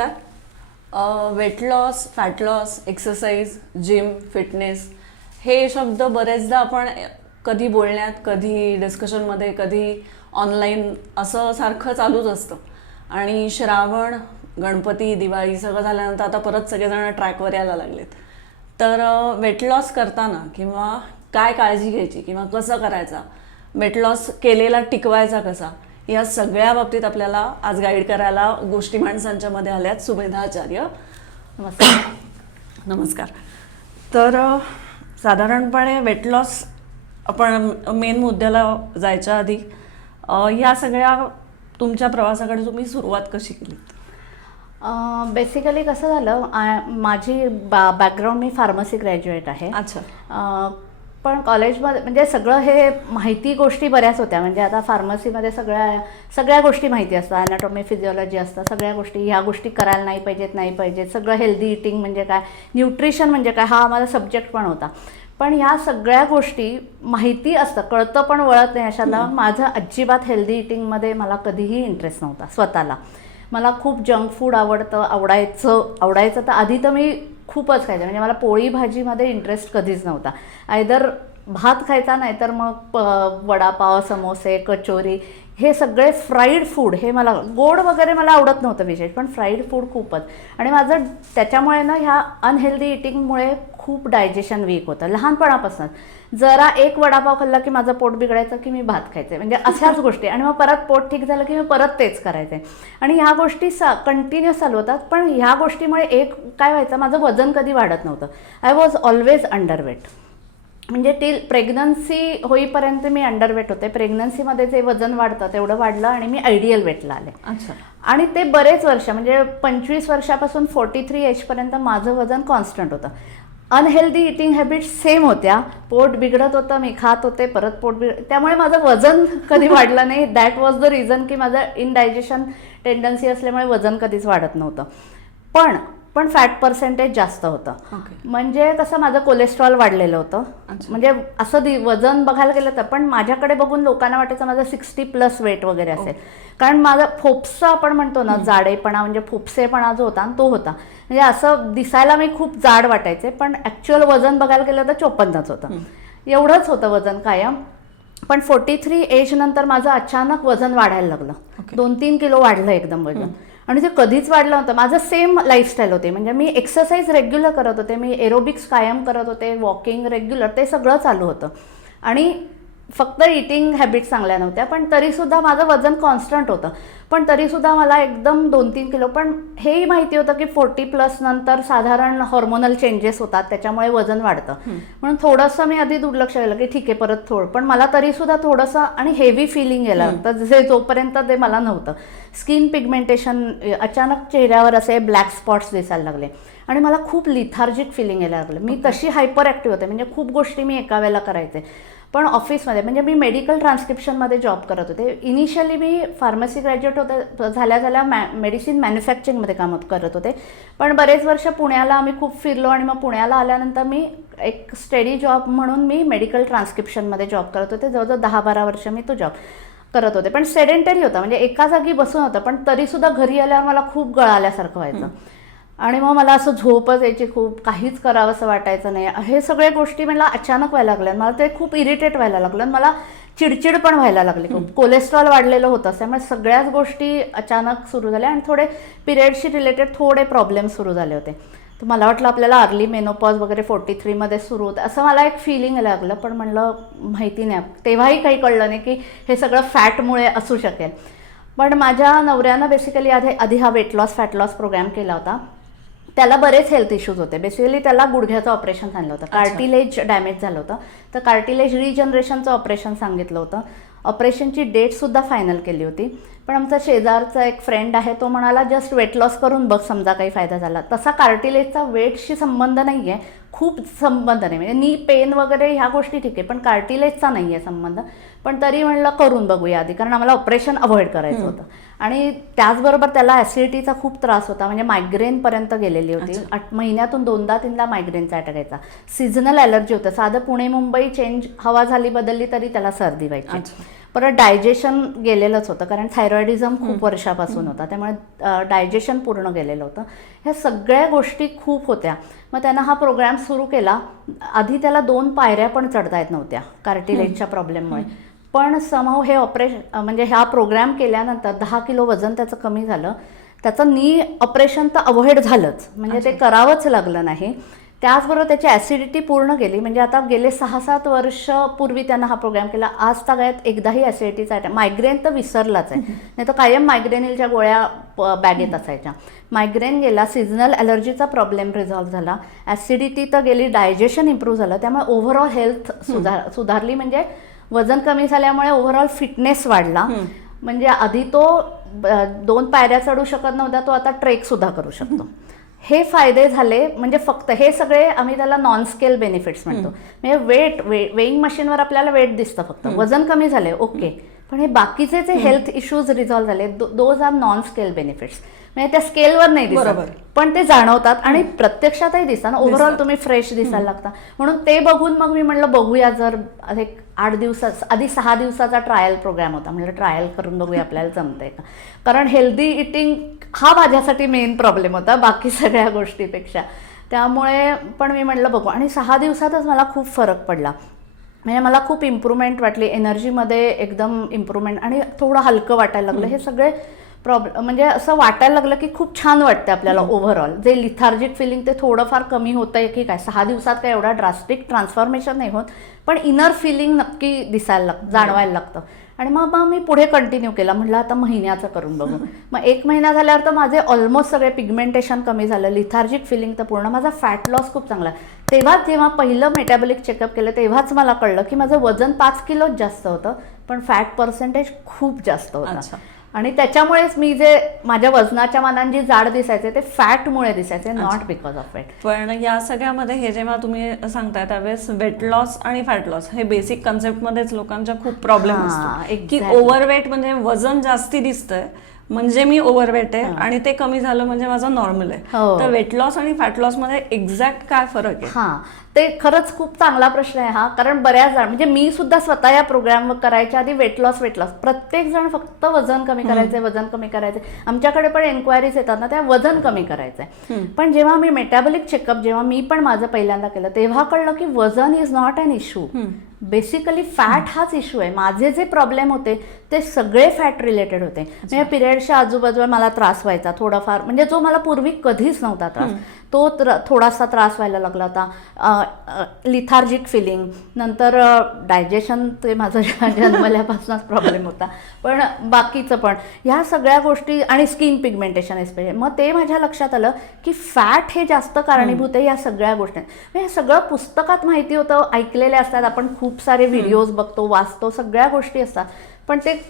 नमस्कार. Weight loss, fat loss, exercise, gym, fitness हे शब्द बरेचदा आपण कधी बोलण्यात, कधी डिस्कशनमध्ये, कधी ऑनलाईन असं सारखं चालूच असतं. आणि श्रावण, गणपती, दिवाळी सगळं झाल्यानंतर आता परत सगळेजण ट्रॅकवर यायला लागलेत. तर वेट लॉस करताना किंवा काय काळजी घ्यायची किंवा कसं करायचा, वेट लॉस केलेला टिकवायचा कसा, या सगळ्या बाबतीत आपल्याला आज गाईड करायला गोष्टी माणसांच्या मध्ये आल्यात सुमेधा आचार्य. नमस्कार. नमस्कार. तर साधारणपणे वेट लॉस आपण मेन मुद्द्याला जायच्या आधी ह्या सगळ्या तुमच्या प्रवासाकडे तुम्ही सुरुवात कशी केली? बेसिकली कसं झालं, माझी बॅकग्राऊंड मी फार्मसी ग्रॅज्युएट आहे. अच्छा. पण कॉलेजमध्ये म्हणजे सगळं हे माहिती गोष्टी बऱ्याच होत्या. म्हणजे आता फार्मसीमध्ये सगळ्या गोष्टी माहिती असतात, ॲनाटॉमी, फिजिओलॉजी असतं, सगळ्या गोष्टी, ह्या गोष्टी करायला नाही पाहिजेत, सगळं हेल्दी इटिंग म्हणजे काय, न्यूट्रिशन म्हणजे काय, हा आम्हाला सब्जेक्ट पण होता. पण ह्या सगळ्या गोष्टी माहिती असतं, कळतं पण वळत नाही अशाला माझं अजिबात हेल्दी इटिंगमध्ये मला कधीही इंटरेस्ट नव्हता स्वतःला. मला खूप जंक फूड आवडायचं तर आधी तर मी खूपच खायचं. म्हणजे मला पोळी भाजीमध्ये इंटरेस्ट कधीच नव्हता. आयदर भात खायचा, नाहीतर मग वडापाव, समोसे, कचोरी, हे सगळे फ्राईड फूड, हे मला, गोड वगैरे मला आवडत नव्हतं विशेष, पण फ्राईड फूड खूपच. आणि माझं त्याच्यामुळे ना ह्या अनहेल्दी इटिंगमुळे खूप डायजेशन वीक होतं लहानपणापासून. जरा एक वडापाव खाल्ला की माझं पोट बिघडायचं की मी भात खायचे, म्हणजे अशाच गोष्टी. आणि मग परत पोट ठीक झालं की मी परत तेच करायचे. आणि ह्या गोष्टी कंटिन्युअस चालू होतात. पण ह्या गोष्टीमुळे एक काय व्हायचं, माझं वजन कधी वाढत नव्हतं. I was always underweight. म्हणजे टिल प्रेग्नन्सी होईपर्यंत मी अंडरवेट होते. प्रेग्नन्सीमध्ये जे वजन वाढतं तेवढं वाढलं आणि मी आयडियल वेटला आले. अच्छा. आणि ते बरेच वर्ष, म्हणजे 25 वर्षापासून 43 एजपर्यंत माझं वजन कॉन्स्टंट होतं. अनहेल्दी इटिंग हॅबिट्स सेम होत्या, पोट बिघडत होतं, मी खात होते, परत पोट त्यामुळे माझं वजन कधी वाढलं नाही. दॅट वॉज द रिझन की माझं इनडायजेशन टेंडन्सी असल्यामुळे वजन कधीच वाढत नव्हतं. पण फॅट पर्सेंटेज जास्त होतं. म्हणजे कसं, माझं कोलेस्ट्रॉल वाढलेलं होतं. म्हणजे असं वजन बघायला गेलं तर, पण माझ्याकडे बघून लोकांना वाटायचं माझं 60+ वेट वगैरे असेल. कारण माझा फोप्सा आपण म्हणतो ना, जाडेपणा म्हणजे फोप्सेपणा जो होता तो होता. म्हणजे असं दिसायला मी खूप जाड वाटायचे, पण ॲक्च्युअल वजन बघायला गेलं तर 54च होतं. एवढंच होतं वजन कायम. पण 43 एज नंतर माझं अचानक वजन वाढायला लागलं. 2-3 किलो वाढलं एकदम वजन. आणि ते कधीच वाढलं नव्हतं. माझं सेम लाईफस्टाईल होते. म्हणजे मी एक्सरसाइज रेग्युलर करत होते, मी एरोबिक्स कायम करत होते, वॉकिंग रेग्युलर, ते सगळं चालू होतं. आणि फक्त इटिंग हॅबिट्स चांगल्या नव्हत्या, पण तरीसुद्धा माझं वजन कॉन्स्टंट होतं. पण तरीसुद्धा मला एकदम 2-3 किलो. पण हेही माहिती होतं की 40+ नंतर साधारण हॉर्मोनल चेंजेस होतात, त्याच्यामुळे वजन वाढतं. म्हणून थोडंसं मी आधी दुर्लक्ष केलं की ठीक आहे परत थोडं. पण मला तरीसुद्धा थोडंसं आणि हेवी फिलिंग यायला लागतं, जसे जोपर्यंत ते मला नव्हतं. स्किन पिगमेंटेशन, अचानक चेहऱ्यावर असे ब्लॅक स्पॉट्स दिसायला लागले आणि मला खूप लिथार्जिक फिलिंग यायला लागलं. मी तशी हायपर ॲक्टिव्ह होते, म्हणजे खूप गोष्टी मी एका वेळेला करायचे. पण ऑफिसमध्ये, म्हणजे मी मेडिकल ट्रान्स्क्रिप्शनमध्ये जॉब करत होते. इनिशियली मी फार्मसी ग्रॅज्युएट होते, झाल्या मेडिसिन मॅन्युफॅक्चरिंगमध्ये काम करत होते. पण बरेच वर्ष पुण्याला आम्ही खूप फिरलो आणि मग पुण्याला आल्यानंतर मी एक स्टडी जॉब म्हणून मी मेडिकल ट्रान्स्क्रिप्शनमध्ये जॉब करत होते. जवळजवळ 10-12 वर्ष मी तो जॉब करत होते. पण सेडेंटरी होता, म्हणजे एका जागी बसून होतं. पण तरीसुद्धा घरी आल्यावर मला खूप गळाल्यासारखं व्हायचं. आणि मग मला असं झोपच यायची खूप, काहीच करावं असं वाटायचं नाही. हे सगळ्या गोष्टी मला अचानक व्हायला लागल्या. मला ते खूप इरिटेट व्हायला लागलं. मला चिडचिड पण व्हायला लागली खूप. कोलेस्ट्रॉल वाढलेलं होतं, त्यामुळे सगळ्याच गोष्टी अचानक सुरू झाल्या. आणि थोडे पिरियडशी रिलेटेड थोडे प्रॉब्लेम सुरू झाले होते. तर मला वाटलं आपल्याला अर्ली मेनोपॉज वगैरे 43मध्ये सुरू होतं, असं मला एक फिलिंग लागलं. पण म्हणलं माहिती नाही, तेव्हाही काही कळलं नाही की हे सगळं फॅटमुळे असू शकेल. पण माझ्या नवऱ्यानं बेसिकली आधी हा weight loss fat loss program केला होता. त्याला बरेच हेल्थ इश्यूज होते. बेसिकली त्याला गुडघ्याचं ऑपरेशन सांगितलं होतं, कार्टिलेज डॅमेज झालं होतं, तर कार्टिलेज रिजनरेशनचं ऑपरेशन सांगितलं होतं. ऑपरेशनची डेटसुद्धा फायनल केली होती. पण आमचा शेजारचा एक फ्रेंड आहे, तो म्हणाला जस्ट वेट लॉस करून बघ, समजा काही फायदा झाला. तसा कार्टिलेजचा वेटशी संबंध नाही आहे, खूप संबंध नाही. म्हणजे नी पेन वगैरे ह्या गोष्टी ठीक आहे, पण कार्टिलेजचा नाही आहे संबंध. पण तरी म्हणलं करून बघूया आधी, कारण आम्हाला ऑपरेशन अवॉइड करायचं होतं. आणि त्याचबरोबर त्याला ॲसिडिटीचा खूप त्रास होता, म्हणजे मायग्रेनपर्यंत गेलेली होती. महिन्यातून 2-3दा मायग्रेनचा अटॅक यायचा. सिझनल ॲलर्जी होतं, साधं पुणे मुंबई चेंज, हवा झाली बदलली तरी त्याला सर्दी व्हायची. परत डायजेशन गेलेलंच होतं, कारण थायरॉइडिझम खूप वर्षापासून होता, त्यामुळे डायजेशन पूर्ण गेलेलं होतं. ह्या सगळ्या गोष्टी खूप होत्या. मग त्यानं हा प्रोग्राम सुरू केला. आधी त्याला 2 पायऱ्या पण चढता येत नव्हत्या कार्टिलेजच्या प्रॉब्लेममुळे. पण समहाऊ हे म्हणजे हा प्रोग्राम केल्यानंतर 10 किलो वजन त्याचं कमी झालं. त्याचं नी ऑपरेशन तर अवॉइड झालंच, म्हणजे ते करावंच लागलं नाही. त्याचबरोबर त्याची ॲसिडिटी पूर्ण गेली. म्हणजे आता गेले 6-7 वर्ष पूर्वी त्यांना हा प्रोग्राम केला. आज तागायत एकदाही ॲसिडिटीचा अटॅक, मायग्रेन तर विसरलाच आहे, नाही तर कायम मायग्रेनिलच्या गोळ्या बॅगेत असायच्या. मायग्रेन गेला, सिजनल ॲलर्जीचा प्रॉब्लेम रिझॉल्व्ह झाला, ॲसिडिटी तर गेली, डायजेशन इम्प्रूव्ह झालं. त्यामुळे ओव्हरऑल हेल्थ सुधारली. म्हणजे वजन कमी झाल्यामुळे ओव्हरऑल फिटनेस वाढला. म्हणजे आधी तो 2 पायऱ्या चढू शकत नव्हता, तो आता ट्रेकसुद्धा करू शकतो. हे फायदे झाले. म्हणजे फक्त हे सगळे आम्ही त्याला नॉन स्केल बेनिफिट्स म्हणतो. म्हणजे वेईंग मशीनवर आपल्याला वेट दिसतं, फक्त वजन कमी झाले, ओके. पण हे बाकीचे जे हेल्थ इश्यूज रिझॉल्व्ह झाले, those are non scale benefits. म्हणजे त्या स्केलवर नाही दिसत, पण ते जाणवतात आणि प्रत्यक्षातही दिसतात. ओव्हरऑल तुम्ही फ्रेश दिसायला लागता. म्हणून ते बघून मग मी म्हटलं बघूया, जर एक 8 दिवसाचा आधी 6 दिवसाचा ट्रायल प्रोग्राम होता. म्हटलं ट्रायल करून बघूया आपल्याला जमतंय का. कारण हेल्दी इटिंग हा माझ्यासाठी मेन प्रॉब्लेम होता बाकी सगळ्या गोष्टीपेक्षा. त्यामुळे पण मी म्हटलं बघू. आणि 6 दिवसातच मला खूप फरक पडला. म्हणजे मला खूप इम्प्रूव्हमेंट वाटली, एनर्जीमध्ये एकदम इम्प्रूव्हमेंट, आणि थोडं हलकं वाटायला लागलं. हे सगळे म्हणजे असं वाटायला लागलं की खूप छान वाटतं आपल्याला. ओव्हरऑल जे लिथार्जिक फिलिंग ते थोडंफार कमी होतं आहे की काय. 6 दिवसात काय एवढा ड्रास्टिक ट्रान्सफॉर्मेशन नाही होत, पण इनर फिलिंग नक्की दिसायला जाणवायला लागतं. आणि मग मी पुढे कंटिन्यू केला. म्हटलं आता महिन्याचं करून बघू. मग 1 महिना झाल्यावर तर माझे ऑलमोस्ट सगळे पिगमेंटेशन कमी झालं, लिथार्जिक फिलिंग तर पूर्ण, माझा फॅट लॉस खूप चांगला. तेव्हाच जेव्हा पहिलं मेटाबॉलिक चेकअप केलं तेव्हाच मला कळलं की माझं वजन 5 किलोच जास्त होतं, पण फॅट पर्सेंटेज खूप जास्त होतं. आणि त्याच्यामुळेच मी जे माझ्या वजनाच्या मानाने जे जाड दिसायचे ते फॅटमुळे दिसायचे, नॉट बिकॉज ऑफ फॅट. पण या सगळ्यामध्ये हे जेव्हा तुम्ही सांगताय त्यावेळेस वेट लॉस आणि फॅट लॉस हे बेसिक कन्सेप्टमध्येच लोकांच्या खूप प्रॉब्लेम असतो की ओव्हरवेट म्हणजे वजन जास्ती दिसतंय म्हणजे मी ओव्हरवेट आहे आणि ते कमी झालं म्हणजे माझं नॉर्मल आहे. तर वेट लॉस आणि फॅट लॉस मध्ये एक्झॅक्ट काय फरक आहे? हां, ते खरंच खूप चांगला प्रश्न आहे हा. कारण बऱ्याच जण, म्हणजे मी सुद्धा स्वतः या प्रोग्राम करायच्या आधी वेट लॉस प्रत्येक जण फक्त वजन कमी करायचे. आमच्याकडे पण एन्क्वायरीज येतात ना, त्या वजन कमी करायचंय. पण जेव्हा मी मेटाबॉलिक चेकअप जेव्हा मी पण माझं पहिल्यांदा केलं तेव्हा कळलं की वजन is not an issue. Basically fat हाच इश्यू आहे. माझे जे प्रॉब्लेम होते ते सगळे फॅट रिलेटेड होते. म्हणजे पिरियडच्या आजूबाजूला मला त्रास व्हायचा थोडाफार, म्हणजे जो मला पूर्वी कधीच नव्हता त्रास, तो थोडासा त्रास व्हायला लागला होता. लिथार्जिक फिलिंग, नंतर डायजेशन ते माझं जन्मल्यापासूनच प्रॉब्लेम होता, पण बाकीचं पण ह्या सगळ्या गोष्टी, आणि स्किन पिगमेंटेशन एस्पेशली. मग ते माझ्या लक्षात आलं की फॅट हे जास्त कारणीभूत आहे या सगळ्या गोष्टी. हे सगळं पुस्तकात माहिती होतं, ऐकलेले असतात, आपण खूप सारे व्हिडिओज बघतो, वाचतो, सगळ्या गोष्टी असतात, पण ते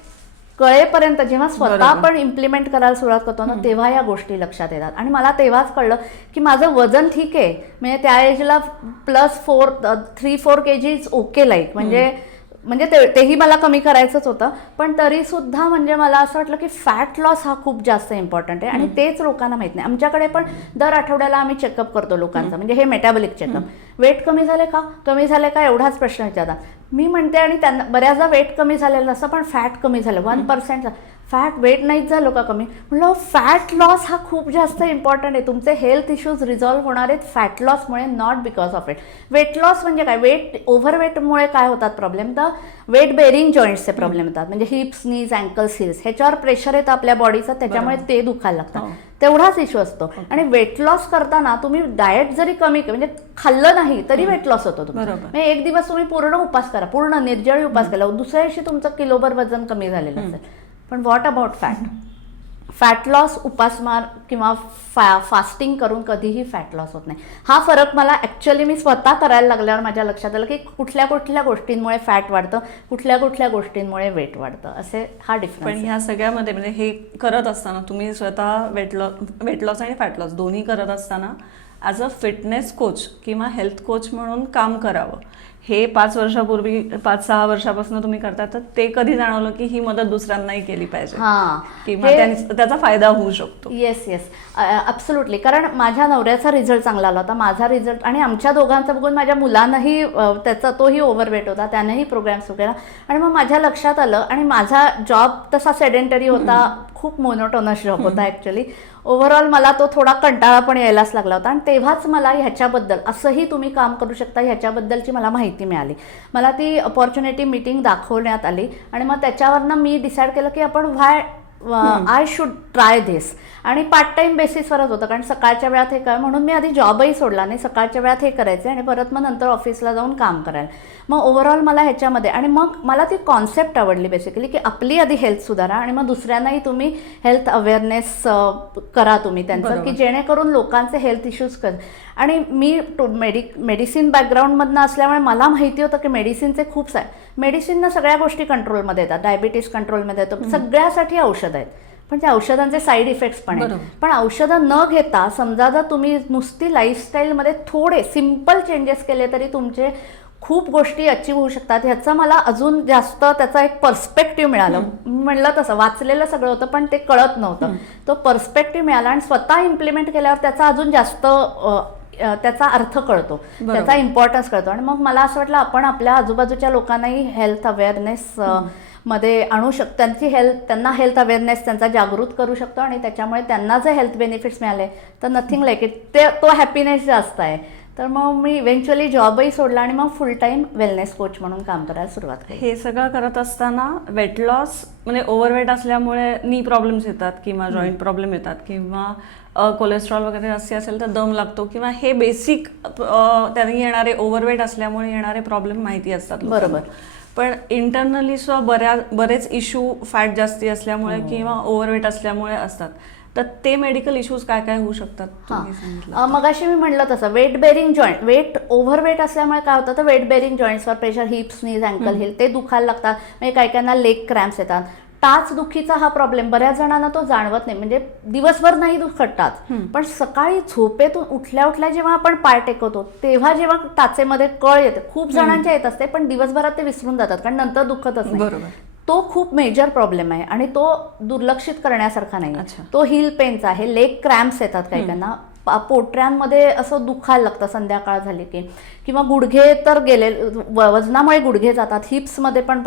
कळेपर्यंत जेव्हा स्वतः आपण इम्प्लिमेंट करायला सुरुवात करतो ना तेव्हा या गोष्टी लक्षात येतात. आणि मला तेव्हाच कळलं की माझं वजन ठीक आहे, म्हणजे त्या एजला +3-4 kg ओके, लाईक म्हणजे तेही मला कमी करायचंच होतं, पण तरी सुद्धा म्हणजे मला असं वाटलं की फॅट लॉस हा खूप जास्त इम्पॉर्टंट आहे. आणि तेच लोकांना माहित नाही. आमच्याकडे पण दर आठवड्याला आम्ही चेकअप करतो लोकांचं, म्हणजे हे मेटाबॉलिक चेकअप. वेट कमी झाले का एवढाच प्रश्न विचारतात. मी म्हणते, आणि त्यांना बऱ्याचदा वेट कमी झालेलं असं, पण फॅट कमी झालं 1%. फॅट वेट नाहीच झालं का कमी? म्हटलं फॅट लॉस हा खूप जास्त इम्पॉर्टंट आहे. तुमचे हेल्थ इश्यूज रिझॉल्व्ह होणार आहेत फॅट लॉसमुळे, not because of it. Weight loss म्हणजे काय? ओव्हरवेटमुळे काय होतात प्रॉब्लेम? तर वेट बेरिंग जॉईंट्सचे प्रॉब्लेम येतात, म्हणजे हिप्स, नीज, अँकल्स, हिल्स, ह्याच्यावर प्रेशर येतं आपल्या बॉडीचं, त्याच्यामुळे ते दुखायला लागतं. तेवढाच इश्यू असतो. आणि वेट लॉस करताना तुम्ही डाएट जरी कमी म्हणजे खाल्लं नाही तरी वेट लॉस होतो तुमचा. म्हणजे एक दिवस तुम्ही पूर्ण उपास करा, पूर्ण निर्जळी उपास केला, दुसऱ्या दिवशी तुमचं किलोभर वजन कमी झालेलं असेल. पण व्हॉट अबाउट फॅट लॉस उपासमार किंवा फास्टिंग करून कधीही फॅट लॉस होत नाही. हा फरक मला ॲक्च्युअली मी स्वतः करायला लागल्यावर माझ्या लक्षात आलं की कुठल्या कुठल्या गोष्टींमुळे फॅट वाढतं, कुठल्या गोष्टींमुळे वेट वाढतं, असे हा डिफरन्स. पण ह्या सगळ्यामध्ये म्हणजे हे करत असताना तुम्ही स्वतः वेट लॉस आणि फॅट लॉस दोन्ही करत असताना ॲज अ फिटनेस कोच किंवा हेल्थ कोच म्हणून काम करावं हे 5 वर्षापूर्वी 5-6 वर्षापासून तुम्ही करता, तर ते कधी जाणवलं की ही मदत दुसऱ्यांनाही केली पाहिजे किंवा त्याचा फायदा होऊ शकतो? Yes absolutely. कारण माझ्या नवऱ्याचा रिझल्ट चांगला आला होता, माझा रिझल्ट, आणि आमच्या दोघांचा बघून माझ्या मुलांनाही त्याचा, तोही ओव्हरवेट होता, त्यानेही प्रोग्राम सुरू केला. आणि मग माझ्या लक्षात आलं, आणि माझा जॉब तसा सेडेंटरी होता, खूप मोनोटोनस जॉब होता ॲक्च्युली. ओव्हरऑल मला तो थोडा कंटाळा पण यायलाच लागला होता. आणि तेव्हाच मला ह्याच्याबद्दल, असंही तुम्ही काम करू शकता ह्याच्याबद्दलची मला माहिती मिळाली. मला ती अपॉर्च्युनिटी मीटिंग दाखवण्यात आली, आणि मग त्याच्यावरनं मी डिसाईड केलं की आपण आय शुड ट्राय धिस. आणि पार्ट टाईम बेसिसवरच होतं, कारण सकाळच्या वेळात हे काय, म्हणून मी आधी जॉबही सोडला नाही, सकाळच्या वेळात हे करायचे आणि परत मग नंतर ऑफिसला जाऊन काम करायला. मग ओव्हरऑल मला ह्याच्यामध्ये, आणि मग मला ती कॉन्सेप्ट आवडली बेसिकली, की आपली आधी हेल्थ सुधारा आणि मग दुसऱ्यांनाही तुम्ही हेल्थ अवेअरनेस करा तुम्ही त्यांचं, की जेणेकरून लोकांचे हेल्थ इश्यूज कर. आणि मी मेडिसिन बॅकग्राऊंडमधनं असल्यामुळे मला माहिती होतं की मेडिसिनचे खूप मेडिसिननं सगळ्या गोष्टी कंट्रोलमध्ये येतात, डायबिटीस कंट्रोलमध्ये येतो, सगळ्यासाठी औषध आहेत, पण त्या औषधांचे साईड इफेक्ट्स पण आहेत. पण औषधं न घेता समजा जर तुम्ही नुसती लाईफस्टाईलमध्ये थोडे सिम्पल चेंजेस केले तरी तुमचे खूप गोष्टी अचीव होऊ शकतात. ह्याचं मला अजून जास्त त्याचा एक पर्स्पेक्टिव्ह मिळालं. म्हणलं तसं वाचलेलं सगळं होतं पण ते कळत नव्हतं. तो पर्स्पेक्टिव्ह मिळाला आणि स्वतः इम्प्लिमेंट केल्यावर त्याचा अजून जास्त त्याचा अर्थ कळतो, त्याचा इम्पॉर्टन्स कळतो. आणि मग मला असं वाटलं आपण आपल्या आजूबाजूच्या लोकांनाही हेल्थ अवेअरनेस मध्ये आणू शकतो, त्यांना हेल्थ अवेअरनेस त्यांचा जागृत करू शकतो, आणि त्याच्यामुळे त्यांना जे हेल्थ बेनिफिट्स मिळाले तर नथिंग लाईक इट, तो हॅपीनेस जास्त आहे. तर मग मी इव्हेंच्युअली जॉबही सोडला आणि मग फुल टाईम वेलनेस कोच म्हणून काम करायला सुरुवात केली. हे सगळं करत असताना वेट लॉस म्हणजे ओव्हरवेट असल्यामुळे नी प्रॉब्लेम्स येतात किंवा जॉईंट प्रॉब्लेम येतात किंवा कोलेस्ट्रॉल वगैरे जास्ती असेल तर दम लागतो किंवा हे बेसिक त्यांनी येणारे ओव्हरवेट असल्यामुळे येणारे प्रॉब्लेम माहिती असतात. बरोबर. पण इंटरनली बरेच इश्यू फॅट जास्ती असल्यामुळे किंवा ओव्हरवेट असल्यामुळे असतात. तर ते मेडिकल इश्यूज काय काय होऊ शकतात? मगाशी मी म्हणलं तसं वेट बेरिंग जॉईंट, ओव्हरवेट असल्यामुळे काय होतं तर वेट बेरिंग जॉईंट्सवर प्रेशर, हिप्स, नीज, अँकल, हिल ते दुखायला लागतात. म्हणजे काही काहींना लेग क्रॅम्प्स येतात. टाच दुखीचा हा प्रॉब्लेम बऱ्याच जणांना तो जाणवत नाही, म्हणजे दिवसभर नाही दुखत टाच, पण सकाळी झोपेतून उठल्या जेव्हा आपण पाय टेकवतो तेव्हा जेव्हा टाचेमध्ये कळ येते, खूप जणांच्या येत असते पण दिवसभरात ते विसरून जातात कारण नंतर दुखतच नाही. तो खूप मेजर प्रॉब्लेम आहे आणि तो दुर्लक्षित करण्यासारखा नाही. तो हिल पेनचा आहे. लेग क्रॅम्प्स येतात काही काहींना, पोटऱ्यांमध्ये असं दुखायला लागतं संध्याकाळ झाली की, किंवा गुडघे तर गेले, वजनामुळे गुडघे जातात, हिप्समध्ये पण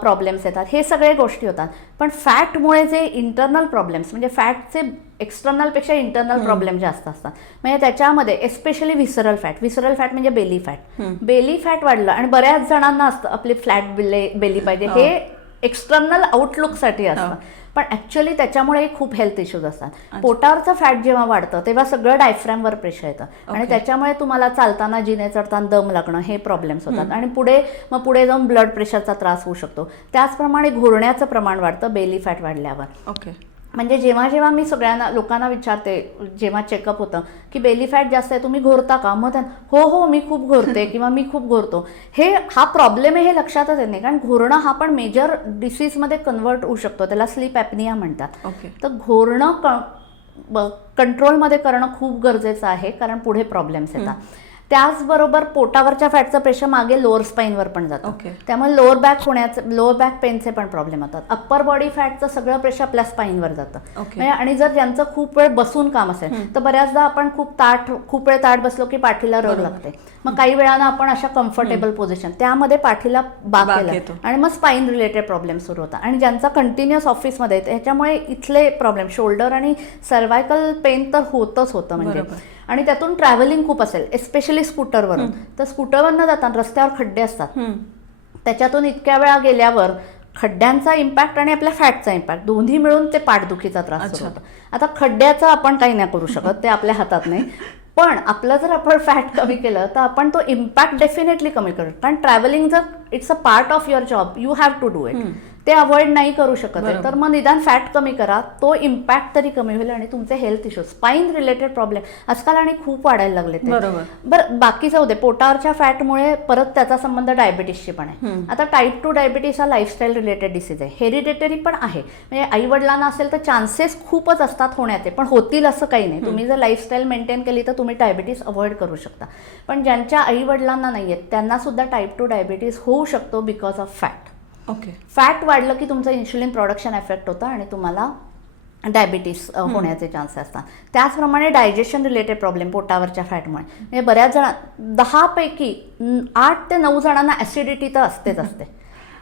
प्रॉब्लेम्स येतात. हे सगळे गोष्टी होतात. पण फॅटमुळे जे इंटरनल प्रॉब्लेम्स, म्हणजे फॅटचे एक्सटर्नलपेक्षा इंटरनल प्रॉब्लेम जास्त असतात. म्हणजे त्याच्यामध्ये एस्पेशली व्हिसरल फॅट म्हणजे बेली फॅट वाढलं. आणि बऱ्याच जणांना असतं आपली फ्लॅट बेली पाहिजे, हे एक्सटर्नल आउटलुकसाठी असतं, पण ऍक्च्युअली त्याच्यामुळे खूप हेल्थ इश्यूज असतात. पोटावरचं फॅट जेव्हा वाढतं तेव्हा सगळं डायफ्रॅमवर प्रेशर येतं आणि त्याच्यामुळे तुम्हाला चालताना, जिने चढताना दम लागणं हे प्रॉब्लेम्स होतात. आणि पुढे जाऊन ब्लड प्रेशरचा त्रास होऊ शकतो. त्याचप्रमाणे घोरण्याचं प्रमाण वाढतं बेली फॅट वाढल्यावर. म्हणजे जेव्हा मी सगळ्यांना लोकांना विचारते जेव्हा चेकअप होतं की बेली फॅट जास्त आहे तुम्ही घोरता का, मग हो मी खूप घोरते किंवा मी खूप घोरतो. हा प्रॉब्लेम आहे हे लक्षातच येत नाही, कारण घोरणं हा पण मेजर डिसीजमध्ये कन्वर्ट होऊ शकतो, त्याला स्लीप ॲपनिया म्हणतात. तर घोरणं कंट्रोलमध्ये करणं खूप गरजेचं आहे कारण पुढे प्रॉब्लेम्स येतात. त्याचबरोबर पोटावरच्या फॅटचं प्रेशर मागे लोअर स्पाईनवर पण जातं, त्यामुळे लोअर बॅक पेनचे पण प्रॉब्लेम होतात. अप्पर बॉडी फॅटचं सगळं प्रेशर आपल्या स्पाईनवर जातं. आणि जर ज्यांचं खूप वेळ बसून काम असेल तर बऱ्याचदा आपण खूप वेळ ताट बसलो की पाठीला रड लागते. मग काही वेळानं आपण अशा कम्फर्टेबल पोझिशन, त्यामध्ये पाठीला बाक केलं आणि मग स्पाईन रिलेटेड प्रॉब्लेम सुरू होतात. आणि ज्यांचा कंटिन्युअस ऑफिसमध्ये ह्याच्यामुळे इथले प्रॉब्लेम, शोल्डर आणि सर्वायकल पेन तर होतच होतं म्हणजे. आणि त्यातून ट्रॅव्हलिंग खूप असेल, एस्पेशली स्कूटरवरून, तर स्कूटरवरनं जाताना रस्त्यावर खड्डे असतात, त्याच्यातून इतक्या वेळा गेल्यावर खड्ड्यांचा इम्पॅक्ट आणि आपल्या फॅटचा इम्पॅक्ट दोन्ही मिळून ते पाठदुखीचा त्रास सुरू होतो. आता खड्ड्याचं आपण काही नाही करू शकत, ते आपल्या हातात नाही, पण आपलं जर आपण फॅट कमी केलं तर आपण तो इम्पॅक्ट डेफिनेटली कमी करू. कारण ट्रॅव्हलिंग जर it's a part of your job, you have to do it. ते अवॉइड नाही करू शकत आहे, बरोबर. तर मग निदान फॅट कमी करा, तो इम्पॅक्ट तरी कमी होईल आणि तुमचे health issues, spine related problem आजकाल आणि खूप वाढायला लागले ते. बरोबर. बरं, बाकीचं होते पोटावरच्या फॅटमुळे परत त्याचा संबंध डायबिटीसशी पण आहे. आता टाईप 2 डायबिटीस हा लाईफस्टाईल रिलेटेड डिसीज आहे, हेरिडेटरी पण आहे, म्हणजे आई वडिलांना असेल तर चान्सेस खूपच असतात होण्याचे, पण होतील असं काही नाही. तुम्ही जर लाईफस्टाईल मेंटेन केली तर तुम्ही डायबिटीस अवॉइड करू शकता. पण ज्यांच्या आई वडिलांना नाही आहेत त्यांना सुद्धा टाईप 2 डायबिटीस होऊ शकतो because of fat. Okay. Fat वाढलं की तुमचं इन्शुलिन प्रोडक्शन एफेक्ट होतं आणि तुम्हाला डायबिटीस होण्याचे चान्सेस असतात. त्याचप्रमाणे डायजेशन रिलेटेड प्रॉब्लेम पोटावरच्या फॅटमुळे, म्हणजे बऱ्याच जण 10 पैकी 8 ते 9 जणांना ॲसिडिटी तर असतेच असते.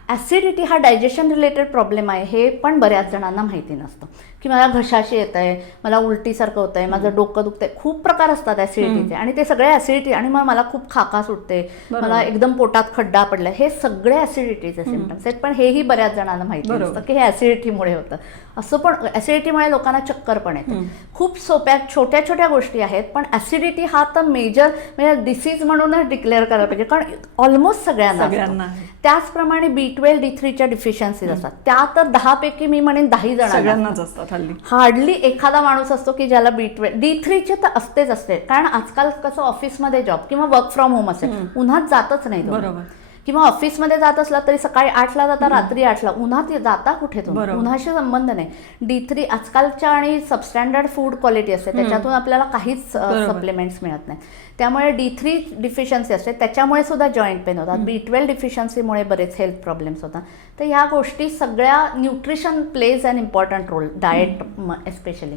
ॲसिडिटी हा डायजेशन रिलेटेड प्रॉब्लेम आहे हे पण बऱ्याच जणांना माहिती नसतं, की मला घशाशी येत आहे, मला उलटीसारखं होतं आहे, माझं डोकं दुखतंय, खूप प्रकार असतात ॲसिडिटीचे आणि ते सगळे ॲसिडिटी, आणि मग मला खूप खाका सुटते, मला एकदम पोटात खड्डा पडला, हे सगळे ॲसिडिटीचे सिम्पटम्स आहेत. पण हेही बऱ्याच जणांना माहिती नसतं की हे ॲसिडिटीमुळे होतं. असं पण ॲसिडिटीमुळे लोकांना चक्कर पण येते. खूप सोप्या छोट्या छोट्या गोष्टी आहेत, पण ॲसिडिटी हा तर मेजर म्हणजे डिसीज म्हणूनच डिक्लेअर करायला पाहिजे, कारण ऑलमोस्ट सगळ्यांना असतो. त्याचप्रमाणे B12 D3च्या डिफिशियन्सीज असतात, त्या तर 10 पैकी मी म्हणेन 10 सगळ्यांनाच असतात हल्ली. हार्डली एखादा माणूस असतो की ज्याला B12 D3चे तर असतेच असते, कारण आजकाल कसं ऑफिसमध्ये जॉब किंवा वर्क फ्रॉम होम असेल, उन्हात जातच नाही तुम्ही. बरोबर. किंवा ऑफिसमध्ये जात असला तरी सकाळी 8ला जाता, रात्री 8ला, उन्हात जाता कुठे तुम्ही, उन्हाशी संबंध नाही. D3 आजकालच्या आणि सबस्टँडर्ड फूड क्वालिटी असते, त्याच्यातून आपल्याला काहीच सप्लिमेंट्स मिळत नाही, त्यामुळे D3 डिफिशियन्सी असते, त्याच्यामुळे सुद्धा जॉईंट पेन होतात. B12 डिफिशियन्सीमुळे बरेच हेल्थ प्रॉब्लेम्स होतात. तर ह्या गोष्टी सगळ्या, nutrition plays an important role, diet especially.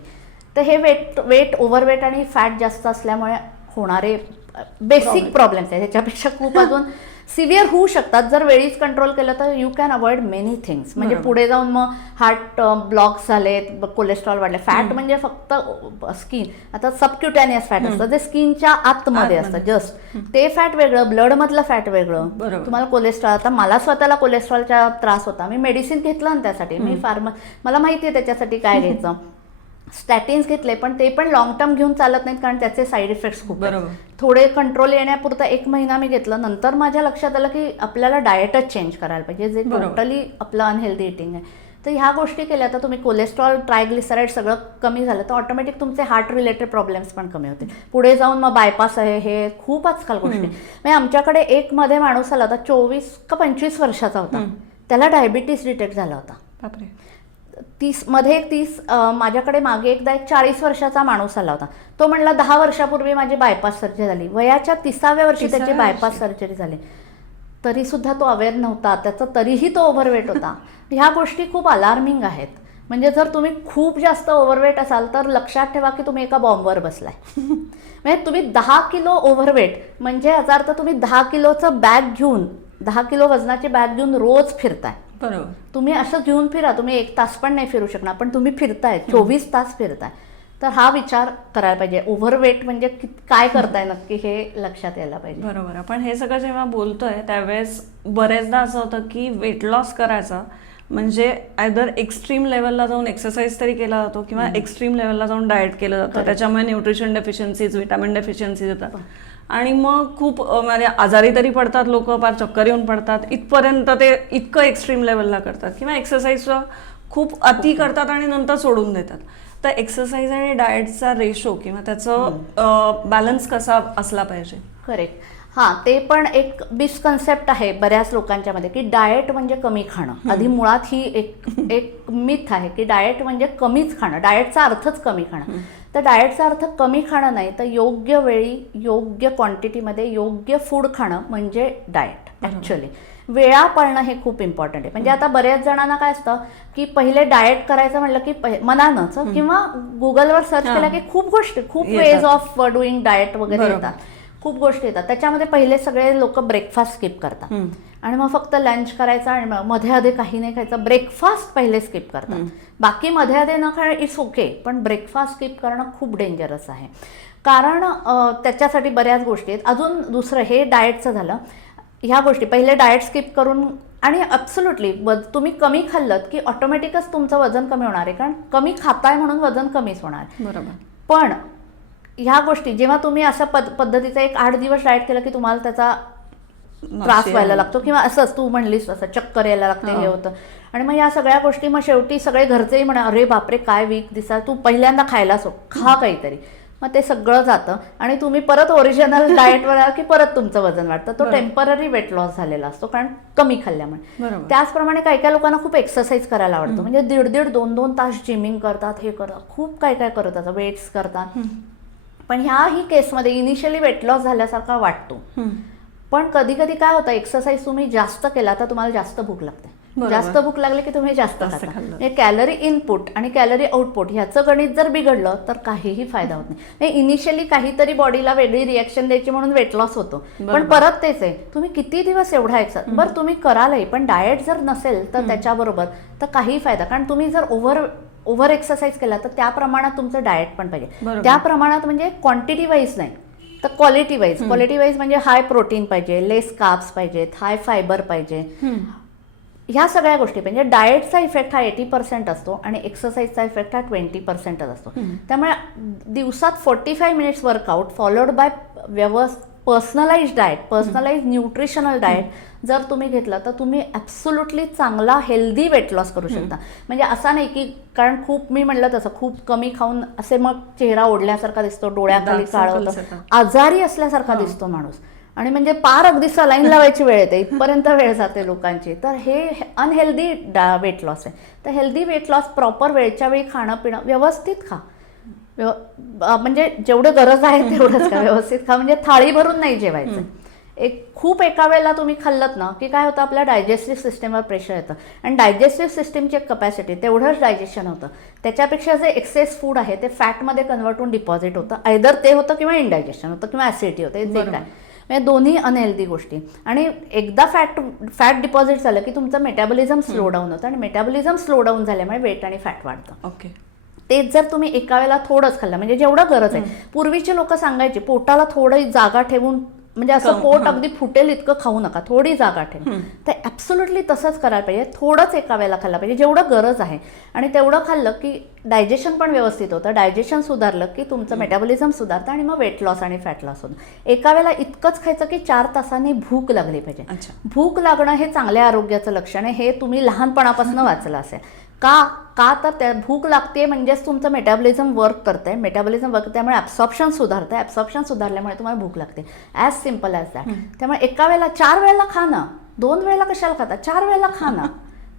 तर हे वेट ओव्हरवेट आणि फॅट जास्त असल्यामुळे होणारे बेसिक प्रॉब्लेम्स आहेत. ह्याच्यापेक्षा खूप अजून सिव्हिअर होऊ शकतात. जर वेळीच कंट्रोल केलं तर you can avoid many things. म्हणजे पुढे जाऊन मग हार्ट ब्लॉक्स झालेत, कोलेस्ट्रॉल वाढले. फॅट म्हणजे फक्त स्किन, आता सबक्युटॅनियस फॅट असतं जे स्किनच्या आतमध्ये असतं जस्ट, ते फॅट वेगळं, ब्लड मधलं फॅट वेगळं. तुम्हाला कोलेस्ट्रॉल, आता मला स्वतःला कोलेस्ट्रॉलचा त्रास होता, मी मेडिसिन घेतलं ना त्यासाठी, मी मला माहिती आहे त्याच्यासाठी काय घ्यायचं. स्टॅटिन्स घेतले, पण ते पण लॉंग टर्म घेऊन चालत नाहीत, कारण त्याचे साईड इफेक्ट्स खूप आहेत. थोडे कंट्रोल येण्यापुरतं 1 महिना मी घेतलं, नंतर माझ्या लक्षात आलं की आपल्याला डाएटच चेंज करायला पाहिजे, जे टोटली आपलं अनहेल्दी इटिंग आहे. तर ह्या गोष्टी केल्या तर तुम्ही कोलेस्ट्रॉल, ट्रायग्लिसराईड सगळं कमी झालं तर ऑटोमॅटिक तुमचे हार्ट रिलेटेड प्रॉब्लेम्स पण कमी होतील. पुढे जाऊन मग बायपास आहे, हे खूप आजकाल गोष्टी. म्हणजे आमच्याकडे एक मध्ये माणूस आला होता, 24 का 25 वर्षाचा होता, त्याला डायबिटीस डिटेक्ट झाला होता. बापरे. 30 माझ्याकडे मागे एकदा एक 40 वर्षाचा माणूस आला होता, तो म्हणला 10 वर्षापूर्वी माझी बायपास सर्जरी झाली. वयाच्या 30व्या वर्षी त्याची बायपास सर्जरी झाली, तरी सुद्धा तो अवेअर नव्हता त्याचा, तरीही तो ओव्हरवेट होता. ह्या गोष्टी खूप अलार्मिंग आहेत. म्हणजे जर तुम्ही खूप जास्त ओव्हरवेट असाल तर लक्षात ठेवा की तुम्ही एका बॉम्बवर बसलाय. म्हणजे तुम्ही 10 किलो ओव्हरवेट म्हणजे याचा अर्थ तुम्ही 10 किलोचं बॅग घेऊन, 10 किलो वजनाची बॅग घेऊन रोज फिरताय. बरोबर. तुम्ही असं घेऊन फिरा, तुम्ही 1 तास पण नाही फिरू शकणार, पण तुम्ही फिरताय, 24 तास फिरताय. तर हा विचार करायला पाहिजे, ओव्हरवेट म्हणजे काय करताय नक्की हे लक्षात यायला पाहिजे. बरोबर. आपण हे सगळं जेव्हा बोलतोय त्यावेळेस बरेचदा असं होतं की वेट लॉस करायचा म्हणजे आयदर एक्स्ट्रीम लेवलला जाऊन एक्सरसाइज तरी केला जातो किंवा एक्स्ट्रीम लेवलला जाऊन डाएट केलं जातं, त्याच्यामुळे न्यूट्रिशन डेफिशियन्सीज, विटामिन डेफिशियन्सीज येतात आणि मग खूप म्हणजे आजारी तरी पडतात लोक, फार चक्कर येऊन पडतात. इथपर्यंत ते इतकं एक्स्ट्रीम लेवलला करतात किंवा एक्सरसाइज खूप अति करतात आणि नंतर सोडून देतात. तर एक्सरसाइज आणि डाएटचा रेशो किंवा त्याचं बॅलन्स कसा असला पाहिजे? करेक्ट. हां, ते पण एक मिसकन्सेप्ट आहे बऱ्याच लोकांच्या मध्ये की डाएट म्हणजे कमी खाणं. आधी मुळात ही एक मिथ आहे की डाएट म्हणजे कमीच खाणं, डाएटचा अर्थच कमी खाणं. तर डाएटचा अर्थ कमी खाणं नाही, तर योग्य वेळी, योग्य क्वांटिटीमध्ये योग्य फूड खाणं म्हणजे डाएट. ॲक्च्युअली वेळा पाळणं हे खूप इम्पॉर्टंट आहे. म्हणजे आता बऱ्याच जणांना काय असतं की पहिले डाएट करायचं म्हणलं की मनानंच किंवा गुगलवर सर्च केलं की खूप गोष्टी, खूप वेज ऑफ डुईंग डाएट वगैरे येतात, खूप गोष्टी येतात. त्याच्यामध्ये पहिले सगळे लोक ब्रेकफास्ट स्किप करतात आणि मग फक्त लंच करायचा आणि मध्ये आधी काही नाही खायचं. ब्रेकफास्ट पहिले स्किप करतात, बाकी मध्ये आधी न खाणं इट्स ओके, पण ब्रेकफास्ट स्किप करणं खूप डेंजरस आहे. कारण त्याच्यासाठी बऱ्याच गोष्टी आहेत. अजून दुसरं, हे डाएटचं झालं. ह्या गोष्टी पहिले डाएट स्किप करून, आणि ॲब्सोल्युटली तुम्ही कमी खाल्लं की ऑटोमॅटिकच तुमचं वजन कमी होणार आहे, कारण कमी खाताय म्हणून वजन कमीच होणार. बरोबर. पण ह्या गोष्टी जेव्हा तुम्ही अशा पद्धतीचा एक 8 दिवस डाएट केलं की तुम्हाला त्याचा त्रास व्हायला लागतो, किंवा असंच तू म्हणलीस असं चक्कर यायला लागते, हे होतं. आणि मग या सगळ्या गोष्टी मग शेवटी सगळे घरचेही म्हणा, अरे बापरे काय वीक दिसा, तू पहिल्यांदा खायला सोड, खा काहीतरी. मग ते सगळं जातं आणि तुम्ही परत ओरिजिनल डाएटवर आला की परत तुमचं वजन वाढतं. तो टेम्पररी वेट लॉस झालेला असतो, कारण कमी खाल्ल्यामुळे. त्याचप्रमाणे काही काही लोकांना खूप एक्सरसाइज करायला आवडतं, म्हणजे 1.5 2 तास जिमिंग करतात, हे करतात, खूप काय काय करत असतात, वेट्स करतात. पण ह्याही केसमध्ये इनिशियली वेट लॉस झाल्यासारखा वाटतो. पण कधी कधी काय होतं, एक्सरसाइज तुम्ही जास्त केला तर तुम्हाला जास्त भूक लागते. जास्त भूक लागली की तुम्ही जास्त खाता. म्हणजे कॅलरी इनपुट आणि कॅलरी आउटपुट ह्याचं गणित जर बिघडलं तर काहीही फायदा होत नाही. इनिशियली काहीतरी बॉडीला वेगळी रिॲक्शन द्यायची म्हणून वेट लॉस होतो, पण परत तेच आहे. तुम्ही किती दिवस एवढा एक्सरसाइज बरं तुम्ही करालही, पण डाएट जर नसेल तर त्याच्याबरोबर तर काही फायदा. कारण तुम्ही जर ओव्हर एक्सरसाइज केला तर त्या प्रमाणात तुमचं डाएट पण पाहिजे. त्या प्रमाणात म्हणजे क्वांटिटी वाईज नाही तर क्वालिटी वाईज. क्वालिटी वाईज म्हणजे हाय प्रोटीन पाहिजे, लेस कार्ब्स पाहिजेत, हाय फायबर पाहिजे, ह्या सगळ्या गोष्टी. म्हणजे डाएटचा इफेक्ट हा 80% असतो आणि एक्सरसाइजचा इफेक्ट हा 20% असतो. त्यामुळे दिवसात 45 minutes workout followed by personalise diet, personalise nutritional diet जर तुम्ही घेतलं तर तुम्ही ॲब्सोल्युटली चांगला हेल्दी वेट लॉस करू शकता. म्हणजे असा नाही की, कारण खूप मी म्हणलं तसं खूप कमी खाऊन असे मग चेहरा ओढल्यासारखा दिसतो, डोळ्याखाली काळं होतं, आजारी असल्यासारखा दिसतो माणूस, आणि म्हणजे पार अगदी सलाईन लावायची वेळ येते, इथपर्यंत वेळ जाते लोकांची. तर हे अनहेल्दी वेट लॉस आहे. तर हेल्दी वेट लॉस प्रॉपर वेळच्या वेळी खाणं पिणं व्यवस्थित खा. म्हणजे जेवढं गरज आहे तेवढंच खा, व्यवस्थित खा. म्हणजे थाळी भरून नाही जेवायचं. खूप एका वेळेला तुम्ही खाल्लत ना की काय होतं, आपल्या डायजेस्टिव्ह सिस्टमवर प्रेशर येतं. आणि डायजेस्टिव्ह सिस्टमची एक कपॅसिटी, तेवढंच डायजेशन होतं. त्याच्यापेक्षा जे एक्सेस फूड आहे ते फॅटमध्ये कन्वर्ट होऊन डिपॉझिट होतं. आयदर ते होतं किंवा इंडायजेशन होतं किंवा ॲसिडिटी होते, जे काय. म्हणजे दोन्ही अनहेल्दी गोष्टी. आणि एकदा फॅट डिपॉझिट झालं की तुमचं मेटाबॉलिझम स्लो डाऊन होतं, आणि मेटाबॉलिझम स्लो डाऊन झाल्यामुळे वेट आणि फॅट वाढतं. ओके. तेच जर तुम्ही एका वेळेला थोडंच खाल्लं, म्हणजे जेवढं गरज आहे. पूर्वीचे लोक सांगायचे पोटाला थोडी जागा ठेवून, म्हणजे असं पोट अगदी फुटेल इतकं खाऊ नका, थोडी जागा ठेव. तर ॲब्सोल्युटली तसंच करायला पाहिजे. थोडंच एका वेळेला खाल्लं पाहिजे, जेवढं गरज आहे. आणि तेवढं खाल्लं की डायजेशन पण व्यवस्थित होतं. डायजेशन सुधारलं की तुमचं मेटाबॉलिझम सुधारतं आणि मग वेट लॉस आणि फॅट लॉस होतं. एका वेळेला इतकंच खायचं की 4 तासांनी भूक लागली पाहिजे. भूक लागणं हे चांगल्या आरोग्याचं लक्षण आहे. हे तुम्ही लहानपणापासून वाचलं असेल. का तर त्या भूक लागते म्हणजेच तुमचं मेटाबॉलिझम वर्क करतंय, मेटाबॉलिझम वर्क त्यामुळे ॲब्सॉर्प्शन सुधारतं, ॲब्सॉर्प्शन सुधारल्यामुळे तुम्हाला भूक लागते. As simple as that. त्यामुळे एका वेळेला 4 वेळेला खा ना, 2 वेळेला कशाला खाता, 4 वेळेला खा ना,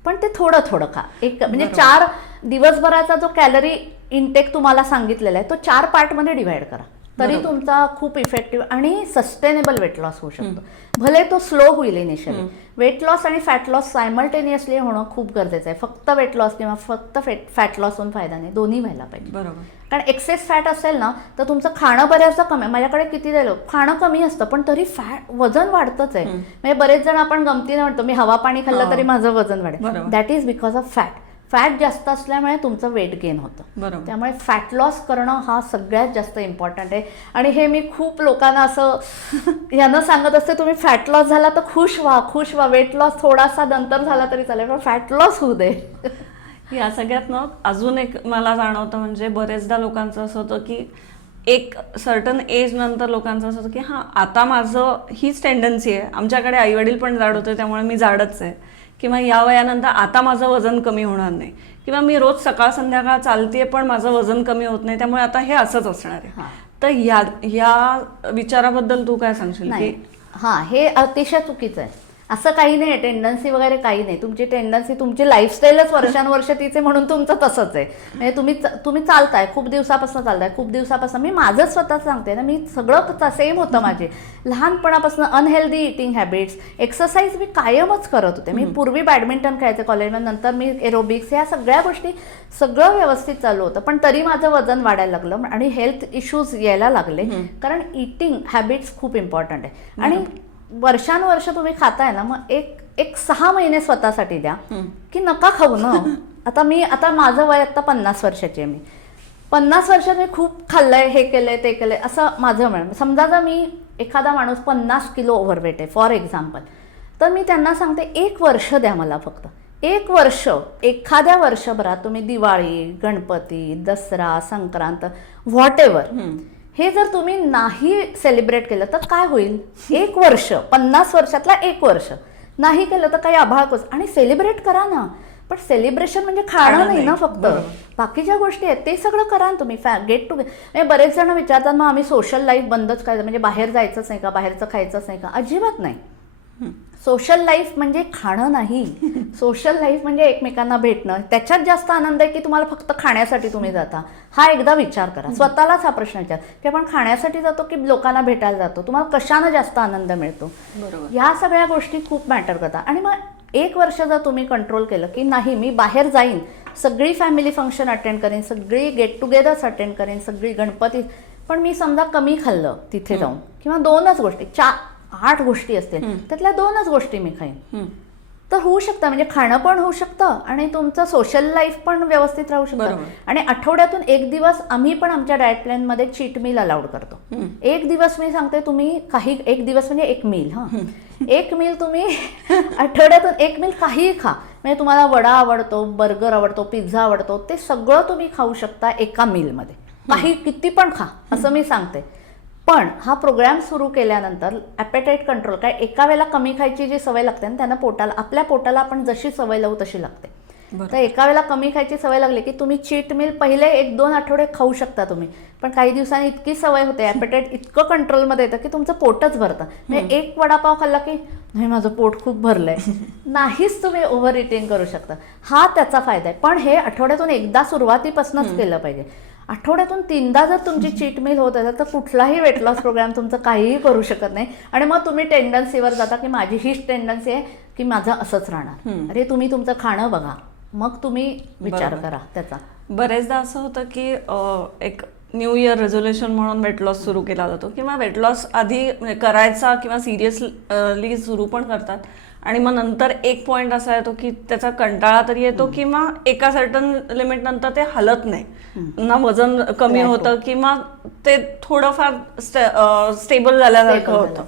पण ते थोडं थोडं खा. म्हणजे 4 दिवसभराचा जो कॅलरी इनटेक तुम्हाला सांगितलेला आहे तो 4 पार्टमध्ये डिव्हाइड करा, तरी तुमचा खूप इफेक्टिव्ह आणि सस्टेनेबल वेट लॉस होऊ शकतो. भले तो स्लो होईल इनिशियली. वेट लॉस आणि फॅट लॉस सायमल्टेनियसली होणं खूप गरजेचं आहे. फक्त वेट लॉस किंवा फक्त फॅट लॉस होऊन फायदा नाही, दोन्ही व्हायला पाहिजे. बरोबर. कारण एक्सेस फॅट असेल ना तर तुमचं खाणं बऱ्याचदा कमी आहे. माझ्याकडे किती दिलं खाणं कमी असतं पण तरी वजन वाढतंच आहे. म्हणजे बरेच जण आपण गमतीने म्हणतो मी हवा पाणी खाल्लं तरी माझं वजन वाढेल. That is because of fat. Fat जास्त असल्यामुळे तुमचं वेट गेन होतं. त्यामुळे फॅट लॉस करणं हा सगळ्यात जास्त इम्पॉर्टंट आहे. आणि हे मी खूप लोकांना असं यांना सांगत असते, तुम्ही फॅट लॉस झाला तर खुश व्हा. वेट लॉस थोडासा नंतर झाला तरी चालेल, पण फॅट लॉस होऊ दे. या सगळ्यात ना अजून एक मला जाणवतं, म्हणजे बरेचदा लोकांचं असं होतं की एक सर्टन एज नंतर लोकांचं असं होतं की हां आता माझं हीच टेंडन्सी आहे, आमच्याकडे आईवडील पण जाड होते त्यामुळे मी जाडच आहे, किंवा या वयानंतर आता माझं वजन कमी होणार नाही, किंवा मी रोज सकाळ संध्याकाळ चालतेय पण माझं वजन कमी होत नाही त्यामुळे आता हे असंच असणार आहे. तर या विचाराबद्दल तू काय सांगशील? की हां, हे अतिशय चुकीचं आहे. असं काही नाही, टेंडन्सी वगैरे काही नाही. तुमची टेंडन्सी, तुमची लाईफस्टाईलच वर्षानुवर्ष तिचे म्हणून तुमचं तसंच आहे. म्हणजे तुम्ही चालताय, खूप दिवसापासून चालताय, खूप दिवसापासून. मी माझं स्वतः सांगते ना, मी सगळं सेम होतं माझे लहानपणापासून. अनहेल्दी इटिंग हॅबिट्स, एक्सरसाइज मी कायमच करत होते. मी पूर्वी बॅडमिंटन खेळायचे कॉलेजमध्ये, नंतर मी एरोबिक्स, या सगळ्या गोष्टी सगळं व्यवस्थित चालू होतं. पण तरी माझं वजन वाढायला लागलं आणि हेल्थ इश्यूज यायला लागले. कारण इटिंग हॅबिट्स खूप इम्पॉर्टंट आहे. आणि वर्षानुवर्ष तुम्ही खाताय ना, मग एक 6 महिने स्वतःसाठी द्या की नका खाऊ ना. आता माझं वय आता 50 वर्षाची आहे. मी 50 वर्षात मी खूप खाल्लंय, हे केलंय ते केलंय असं माझं म्हणणं. समजा जर मी एखादा माणूस 50 किलो ओव्हरवेट आहे फॉर एक्झाम्पल, तर मी त्यांना सांगते 1 वर्ष द्या मला फक्त. 1 वर्ष, एखाद्या वर्षभरात तुम्ही दिवाळी, गणपती, दसरा, संक्रांत, व्हॉट एव्हर, हे जर तुम्ही नाही सेलिब्रेट केलं तर काय होईल? 1 वर्ष, 50 वर्षातला 1 वर्ष नाही केलं तर काही आभाळच. आणि सेलिब्रेट करा ना, पण सेलिब्रेशन म्हणजे खाणं नाही ना फक्त, बाकीच्या गोष्टी आहेत ते सगळं करा ना तुम्ही. Get together. बरेच जण विचारतात मग आम्ही सोशल लाईफ बंदच करायचं, म्हणजे बाहेर जायचंच नाही का, बाहेरचं खायचंच नाही का? अजिबात नाही. सोशल लाईफ म्हणजे खाणं नाही. सोशल लाईफ म्हणजे एकमेकांना भेटणं. त्याच्यात जास्त आनंद आहे की तुम्हाला फक्त खाण्यासाठी तुम्ही जाता? हा एकदा विचार करा, स्वतःलाच हा प्रश्न विचार की आपण खाण्यासाठी जातो की लोकांना भेटायला जातो? तुम्हाला कशानं जास्त आनंद मिळतो? बरोबर. ह्या सगळ्या गोष्टी खूप मॅटर करतात. आणि मग 1 वर्ष जर तुम्ही कंट्रोल केलं की नाही मी बाहेर जाईन, सगळी फॅमिली फंक्शन अटेंड करेन, सगळी गेट टुगेदर्स अटेंड करेन, सगळी गणपती, पण मी समजा कमी खाल्लं तिथे जाऊन, किंवा 2च गोष्टी, 8 गोष्टी असतील त्यातल्या 2च गोष्टी मी खाईन, तर होऊ शकतं. म्हणजे खाणं पण होऊ शकतं आणि तुमचं सोशल लाईफ पण व्यवस्थित राहू शकतं. आणि आठवड्यातून 1 दिवस आम्ही पण आमच्या डाएट प्लॅनमध्ये चीट मील अलाउड करतो. 1 दिवस मी सांगते तुम्ही काही, 1 दिवस म्हणजे 1 मील, 1 मील तुम्ही आठवड्यातून 1 मील काहीही खा. म्हणजे तुम्हाला वडा आवडतो, बर्गर आवडतो, पिझ्झा आवडतो, ते सगळं तुम्ही खाऊ शकता एका मीलमध्ये. काही किती पण खा असं मी सांगते. पण हा प्रोग्राम सुरू केल्यानंतर ॲपेटाईट कंट्रोल, काय एका वेळेला कमी खायची जी सवय लागते ना, त्यांना पोटाला, आपल्या पोटाला आपण जशी सवय लावू तशी लागते. तर एका वेळेला कमी खायची सवय लागली की तुम्ही चीट मील पहिले 1-2 आठवडे खाऊ शकता तुम्ही, पण काही दिवसांनी इतकी सवय होते, ॲपेटाईट इतकं कंट्रोलमध्ये येतं की तुमचं पोटच भरतं. म्हणजे 1 वडापाव खाल्ला की नाही माझं पोट खूप भरलंय, नाहीच तुम्ही ओव्हर इटिंग करू शकता. हा त्याचा फायदा आहे. पण हे आठवड्यातून एकदा सुरुवातीपासूनच केलं पाहिजे. आठवड्यातून 3दा जर तुमची चीट मील होत असेल तर कुठलाही वेट लॉस प्रोग्राम तुमचं काहीही करू शकत नाही. आणि मग तुम्ही टेंडन्सीवर जाता की माझी हीच टेंडन्सी आहे की माझं असंच राहणार. अरे तुम्ही तुमचं खाणं बघा, मग तुम्ही विचार करा त्याचा. बरेचदा असं होतं की एक न्यू इयर रेझोल्युशन म्हणून वेट लॉस सुरू केला जातो, किंवा वेट लॉस आधी करायचा किंवा सिरियसली सुरू पण करतात, आणि मग नंतर एक पॉइंट असा येतो की त्याचा कंटाळा तरी येतो, किंवा एका सर्टन लिमिट नंतर ते हलत नाही ना, वजन कमी होतं किंवा ते थोडंफार स्टेबल झाल्यासारखं होतं.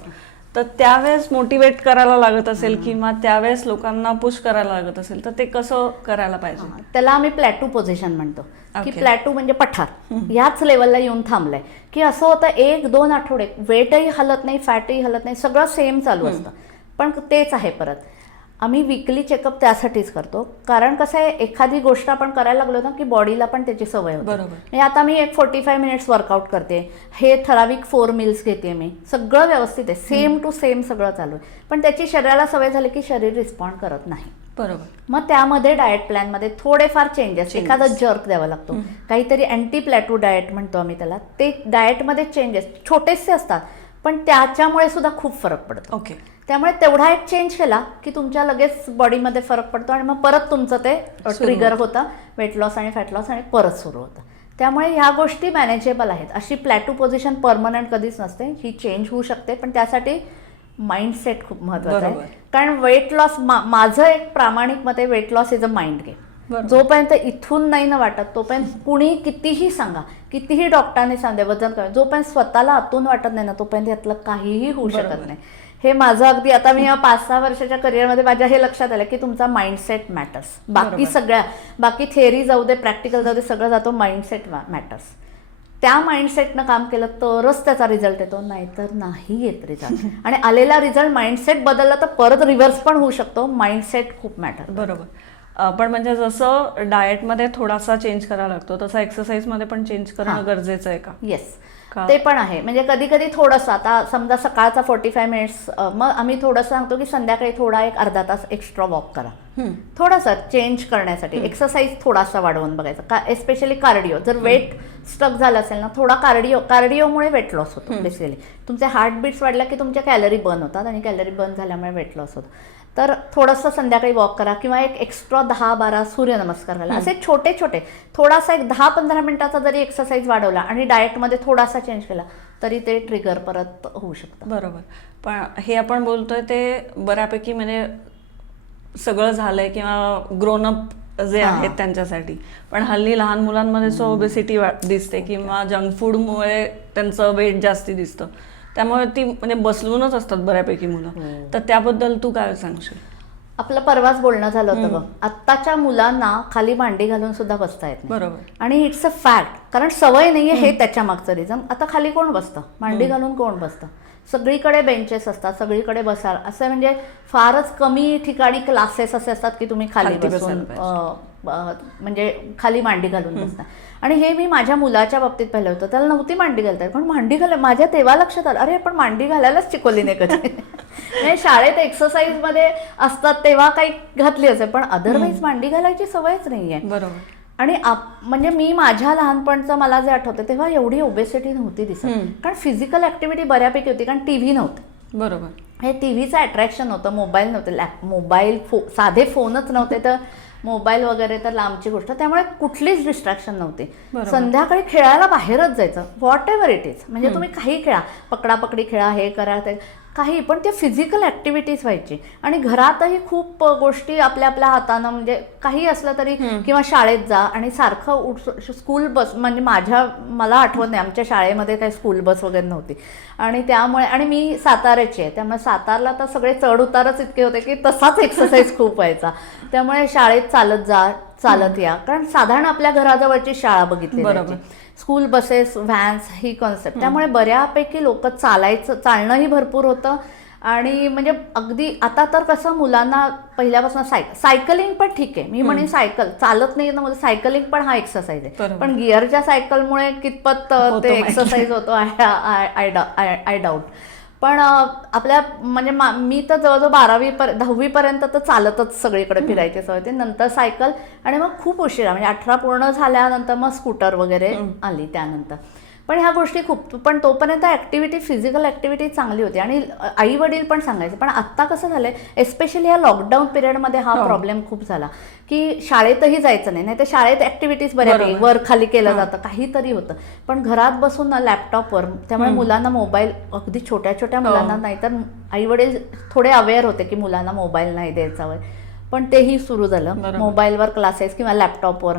तर त्यावेळेस मोटिवेट करायला लागत असेल किंवा त्यावेळेस लोकांना पुश करायला लागत असेल, तर ते कसं करायला पाहिजे? त्याला आम्ही प्लॅटू पोझिशन म्हणतो की प्लॅटू म्हणजे पठार, याच लेवलला येऊन थांबलंय. की असं होतं 1-2 आठवडे वेटही हलत नाही, फॅटही हलत नाही, सगळं सेम चालू असतं, पण तेच आहे. परत आम्ही वीकली चेकअप त्यासाठीच करतो, कारण कसं आहे, एखादी गोष्ट आपण करायला लागलो ना की बॉडीला पण त्याची सवय होते. म्हणजे आता मी एक 45 मिनिट्स वर्कआउट करते, हे ठराविक 4 मील्स घेते, मी सगळं व्यवस्थित आहे, सेम टू सेम सगळं चालू आहे, पण त्याची शरीराला सवय झाली की शरीर रिस्पॉन्ड करत नाही. बरोबर. मग त्यामध्ये डाएट प्लॅनमध्ये थोडेफार चेंजेस, एखादा जर्क द्यावा लागतो, काहीतरी अँटी प्लॅटू डाएट म्हणतो आम्ही त्याला. ते डाएटमध्ये चेंजेस छोटेसे असतात, पण त्याच्यामुळे सुद्धा खूप फरक पडतो. ओके. त्यामुळे तेवढा एक चेंज केला की तुमच्या लगेच बॉडीमध्ये फरक पडतो आणि मग परत तुमचं ते ट्रिगर होतं वेट लॉस आणि फॅट लॉस, आणि परत सुरू होतं. त्यामुळे ह्या गोष्टी मॅनेजेबल आहेत. अशी प्लॅटू पोझिशन परमनंट कधीच नसते, ही चेंज होऊ शकते, पण त्यासाठी माइंडसेट खूप महत्त्वाचं आहे. कारण वेट लॉस, माझं एक प्रामाणिक मत आहे, weight loss is a mind game. जोपर्यंत इथून नाही ना वाटत तोपर्यंत कुणी कितीही सांगा, कितीही डॉक्टरांनी सांगा वजन कमी, जोपर्यंत स्वतःला आतून वाटत नाही ना तोपर्यंत यातलं काहीही होऊ शकत नाही. हे माझं अगदी, आता मी या 5-6 वर्षाच्या करिअरमध्ये माझ्या हे लक्षात आलं की तुमचा माइंडसेट मॅटर्स. बाकी सगळ्या, बाकी थेअरी जाऊ दे, प्रॅक्टिकल जाऊ दे, सगळं जातो, माइंडसेट मॅटर्स. त्या माइंडसेटनं काम केलं तरच त्याचा रिझल्ट येतो, नाहीतर नाही येत रिझल्ट. आणि आलेला रिझल्ट माइंडसेट बदलला तर परत रिव्हर्स पण होऊ शकतो. माइंडसेट खूप मॅटर. बरोबर. पण म्हणजे जसं डाएटमध्ये थोडासा चेंज करावा लागतो, तसं एक्सरसाइजमध्ये पण चेंज करणं गरजेचं आहे का? येस, ते पण आहे. म्हणजे कधी कधी थोडंसं, आता समजा सकाळचा 45 मिनिट्स, मग आम्ही थोडंसं सांगतो की संध्याकाळी थोडा एक अर्धा तास एक्स्ट्रा वॉक करा, थोडासा चेंज करण्यासाठी. एक्सरसाइज थोडासा वाढवून बघायचा, का एस्पेशली कार्डिओ. जर वेट स्टक झालं असेल ना, थोडा कार्डिओमुळे वेट लॉस होतो. बेसिकली तुमचे हार्टबीट्स वाढल्या की तुमच्या कॅलरी बर्न होतात, आणि कॅलरी बर्न झाल्यामुळे वेट लॉस होतो. तर थोडंसं संध्याकाळी वॉक करा, किंवा एक एक्स्ट्रा 10-12 सूर्यनमस्कार घाला. असे छोटे छोटे, थोडासा एक 10-15 मिनिटाचा जरी एक्सरसाइज वाढवला आणि डाएटमध्ये थोडासा चेंज केला तरी ते ट्रिगर परत होऊ शकतं. बरोबर. पण हे आपण बोलतोय ते बऱ्यापैकी म्हणजे सगळं झालंय किंवा ग्रोनअप जे आहेत त्यांच्यासाठी, पण हल्ली लहान मुलांमध्ये सो ओबेसिटी दिसते, किंवा जंक फूडमुळे त्यांचं वेट जास्ती दिसतं, त्यामुळे ती म्हणजे बसलूनच असतात बऱ्यापैकी मुलं. तर त्याबद्दल तू काय सांगशील? आपलं परवाच बोलणं झालं होतं बघ, आत्ताच्या मुलांना खाली मांडी घालून सुद्धा बसता येत नाही. बरोबर. आणि इट्स अ फॅक्ट, कारण सवय नाहीये हे त्याच्या मागचं रिझन. आता खाली कोण बसतं, मांडी घालून कोण बसतं? सगळीकडे बेंचेस असतात, सगळीकडे बसा असं, म्हणजे फारच कमी ठिकाणी क्लासेस असे असतात की तुम्ही खाली खाली बसून बसायला म्हणजे खाली मांडी घालून बसता. आणि हे मी माझ्या मुलाच्या बाबतीत पाहिलं होतं, त्याला नव्हती मांडी घालता येत, पण मांडी माझ्या तेव्हा लक्षात आलं, अरे आपण मांडी घालायलाच शिकवली नाही कधी. म्हणजे शाळेत एक्सरसाइज मध्ये असतात तेव्हा काही घातली असेल, पण अदरवाईज मांडी घालायची सवयच नाहीये. बरोबर. आणि म्हणजे मी माझ्या लहानपणचं मला जे आठवतं तेव्हा एवढी ओबेसिटी नव्हती दिसत, कारण फिजिकल ऍक्टिव्हिटी बऱ्यापैकी होती, कारण टीव्ही नव्हते. बरोबर. हे टीव्हीचं अट्रॅक्शन होतं, मोबाईल नव्हते, साधे फोनच नव्हते, तर मोबाईल वगैरे तर लांबची गोष्ट. त्यामुळे कुठलीच डिस्ट्रॅक्शन नव्हती. संध्याकाळी खेळायला बाहेरच जायचं, व्हॉट एव्हर इट इज, म्हणजे तुम्ही काही खेळा, पकडापकडी खेळा, हे करा ते काही, पण ते फिजिकल ऍक्टिव्हिटीज व्हायची. आणि घरातही खूप गोष्टी आपल्या आपल्या हातानं, म्हणजे काही असलं तरी, किंवा शाळेत जा आणि सारखं स्कूल बस, म्हणजे मला आठवत नाही, आमच्या शाळेमध्ये काही स्कूल बस वगैरे नव्हती. आणि त्यामुळे, आणि मी साताऱ्याची आहे, त्यामुळे सातारला तर सगळे चढ उतारच इतके होते की तसाच एक्सरसाइज खूप व्हायचा. त्यामुळे शाळेत चालत जा, चालत या, कारण साधारण आपल्या घराजवळची शाळा बघितली जायची. स्कूल बसेस, व्हॅन्स ही कॉन्सेप्ट, त्यामुळे बऱ्यापैकी लोक चालणंही भरपूर होतं. आणि म्हणजे अगदी आता तर कसं मुलांना पहिल्यापासून सायकलिंग पण ठीक आहे, मी म्हणेन सायकल चालत नाही ना, सायकलिंग पण हा एक्सरसाइज आहे, पण गिअरच्या सायकलमुळे कितपत ते एक्सरसाइज होतो आय डाऊट. पण आपल्या म्हणजे मी तर जवळजवळ 10वी पर्यंत तर चालतच सगळीकडे फिरायची सवय होती, नंतर सायकल, आणि मग खूप उशिरा म्हणजे 18 पूर्ण झाल्यानंतर मग स्कूटर वगैरे आली त्यानंतर. पण ह्या गोष्टी खूप, पण तोपर्यंत ऍक्टिव्हिटी, फिजिकल ऍक्टिव्हिटी चांगली होती आणि आई वडील पण सांगायचे. पण आता कसं झालंय, एस्पेशली ह्या लॉकडाऊन पिरियडमध्ये हा प्रॉब्लेम खूप झाला की शाळेतही जायचं नाही, तर शाळेत ऍक्टिव्हिटीज बऱ्यापैकी वर खाली केलं जातं, काहीतरी होतं, पण घरात बसून ना लॅपटॉपवर, त्यामुळे मुलांना मोबाईल, अगदी छोट्या छोट्या मुलांना, नाहीतर आई वडील थोडे अवेअर होते की मुलांना मोबाईल नाही द्यायचा वय, पण तेही सुरू झालं, मोबाईलवर क्लासेस किंवा लॅपटॉपवर.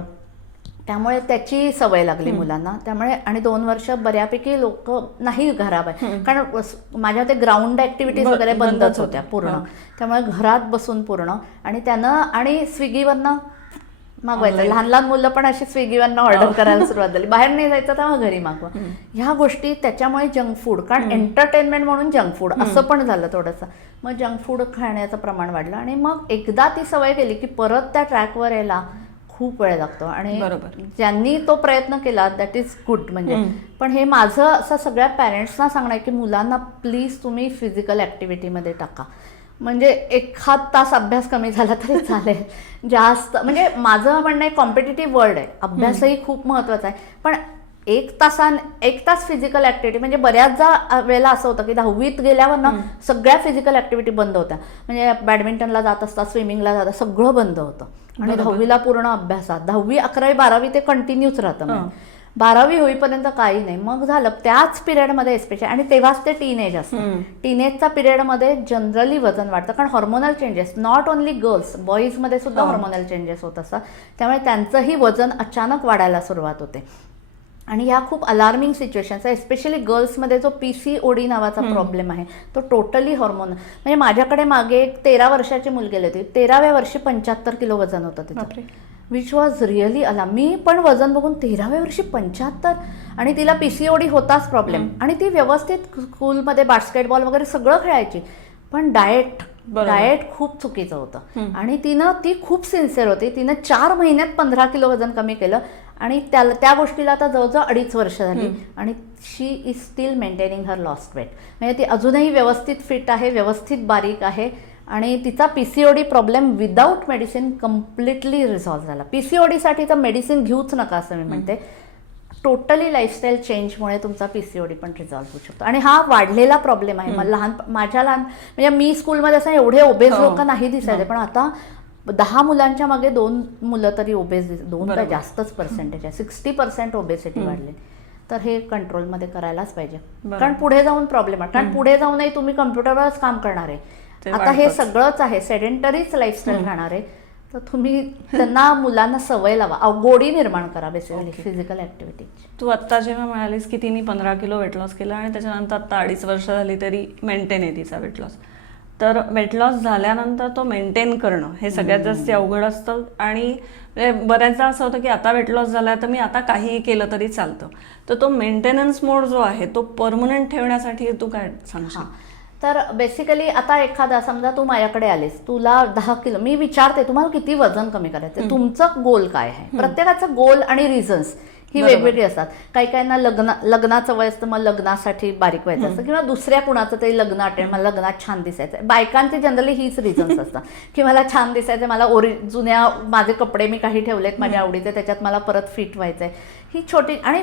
त्यामुळे त्याची सवय लागली मुलांना. त्यामुळे आणि 2 वर्ष बऱ्यापैकी लोक नाही घराबाहेर, कारण माझ्या ते ग्राउंड ऍक्टिव्हिटीज वगैरे बंदच होत्या पूर्ण, त्यामुळे घरात बसून पूर्ण. आणि त्यानं आणि स्विगीवरनं मागवायचं, लहान लहान मुलं पण अशी स्विगीवरनं ऑर्डर करायला सुरुवात झाली, बाहेर नाही जायचं तेव्हा घरी मागवा, ह्या गोष्टी. त्याच्यामुळे जंक फूड, कारण एंटरटेनमेंट म्हणून जंक फूड असं पण झालं थोडंसं, मग जंक फूड खाण्याचं प्रमाण वाढलं. आणि मग एकदा ती सवय गेली की परत त्या ट्रॅकवर यायला खूप वेळ लागतो. आणि ज्यांनी तो प्रयत्न केला दॅट इज गुड, म्हणजे. पण हे माझं असं सगळ्या पॅरेंट्सना सांगणं आहे की मुलांना प्लीज तुम्ही फिजिकल ऍक्टिव्हिटीमध्ये टाका, म्हणजे 1 तास अभ्यास कमी झाला तरी चालेल, जास्त, म्हणजे माझं म्हणणं आहे कॉम्पिटिटिव्ह वर्ल्ड आहे, अभ्यासही खूप महत्वाचा आहे, पण 1 तास फिजिकल ऍक्टिव्हिटी, म्हणजे बऱ्याचदा वेळेला असं होतं की 10वीत गेल्यावर ना सगळ्या फिजिकल ऍक्टिव्हिटी बंद होत्या, म्हणजे बॅडमिंटनला जात असतात, स्विमिंगला जातात, सगळं बंद होतं. आणि 10वीला पूर्ण अभ्यासात, 10वी 11वी 12वी ते कंटिन्यूच राहतं, 12वी होईपर्यंत काही नाही, मग झालं त्याच पिरियडमध्ये स्पेशल. आणि तेव्हाच ते टीनेज असतं, टीनेजच्या पिरियडमध्ये जनरली वजन वाढतं, कारण hormonal changes, not only girls, बॉईजमध्ये सुद्धा हॉर्मोनल चेंजेस होत असतात, त्यामुळे त्यांचंही वजन अचानक वाढायला सुरुवात होते. आणि ह्या खूप अलार्मिंग सिच्युएशन्स आहे, एस्पेशली गर्ल्समध्ये जो PCOD नावाचा प्रॉब्लेम आहे तो टोटली हॉर्मोन. म्हणजे माझ्याकडे मागे एक 13 वर्षाची मुलगी आली होती, 13व्या वर्षी 75 किलो वजन होतं तिचं, विच वॉज रिअली मी पण वजन बघून 13व्या वर्षी 75, आणि तिला PCOD होताच प्रॉब्लेम. आणि ती व्यवस्थित स्कूलमध्ये बास्केटबॉल वगैरे सगळं खेळायची, पण डाएट खूप चुकीचं होतं. आणि ती खूप सिन्सिअर होती, तिनं 4 महिन्यात 15 किलो वजन कमी केलं, आणि त्या गोष्टीला आता जवळजवळ 2.5 वर्ष झाली, आणि she is still maintaining her lost weight, म्हणजे ती अजूनही व्यवस्थित फिट आहे, व्यवस्थित बारीक आहे, आणि तिचा PCOD problem without medicine completely resolve झाला. PCODसाठी तर मेडिसिन घेऊच नका असं मी म्हणते, टोटली लाईफस्टाईल चेंजमुळे तुमचा PCOD पण रिझॉल्व्ह होऊ शकतो. आणि हा वाढलेला प्रॉब्लेम आहे. माझ्या म्हणजे मी स्कूलमध्ये असं एवढे ओबेज लोक नाही दिसायचे, पण आता 10 मुलांच्या मागे 2 मुलं तरी ओबेस, 2 तर जास्तच पर्सेंटेज आहे, 60% ओबेसिटी वाढली. तर हे कंट्रोलमध्ये करायलाच पाहिजे, कारण पुढे जाऊन प्रॉब्लेम आहे, कारण पुढे जाऊनही तुम्ही कम्प्युटरवरच काम करणार आहे, आता हे सगळंच आहे, सेडेंटरीच लाईफस्टाईल राहणार आहे, तर तुम्ही त्यांना मुलांना सवय लावा, गोडी निर्माण करा बेसिकली फिजिकल ऍक्टिव्हिटी. तू आत्ता जेव्हा म्हणालीस की तिने 15 किलो वेट लॉस केला आणि त्याच्यानंतर आता 2.5 वर्ष झाली तरी मेंटेन आहे तिचा वेट लॉस, तर वेट लॉस झाल्यानंतर तो मेंटेन करणं हे सगळ्यात जास्त अवघड असतं. आणि म्हणजे बऱ्याचदा असं होतं की आता वेट लॉस झाला तर मी आता काहीही केलं तरी चालतं. तर तो मेंटेनन्स मोड जो आहे तो परमनंट ठेवण्यासाठी तू काय सांगशील? तर बेसिकली आता एखादा समजा तू माझ्याकडे आलीस, तुला 10 किलो, मी विचारते तुम्हाला किती वजन कमी करायचं, तुमचं गोल काय आहे. प्रत्येकाचं गोल आणि रिझन्स ही वेगवेगळी असतात. काही काहींना लग्नाचं वय असतं, मग लग्नासाठी बारीक व्हायचं असतं, किंवा दुसऱ्या कुणाचं तरी लग्न अटेंड, मला लग्नात छान दिसायचं. बायकांची जनरली हीच रिझन्स असतात की मला छान दिसायचं, मला जुन्या माझे कपडे मी काही ठेवलेत माझ्या आवडीचे, त्याच्यात मला परत फिट व्हायचंय. ही छोटी आणि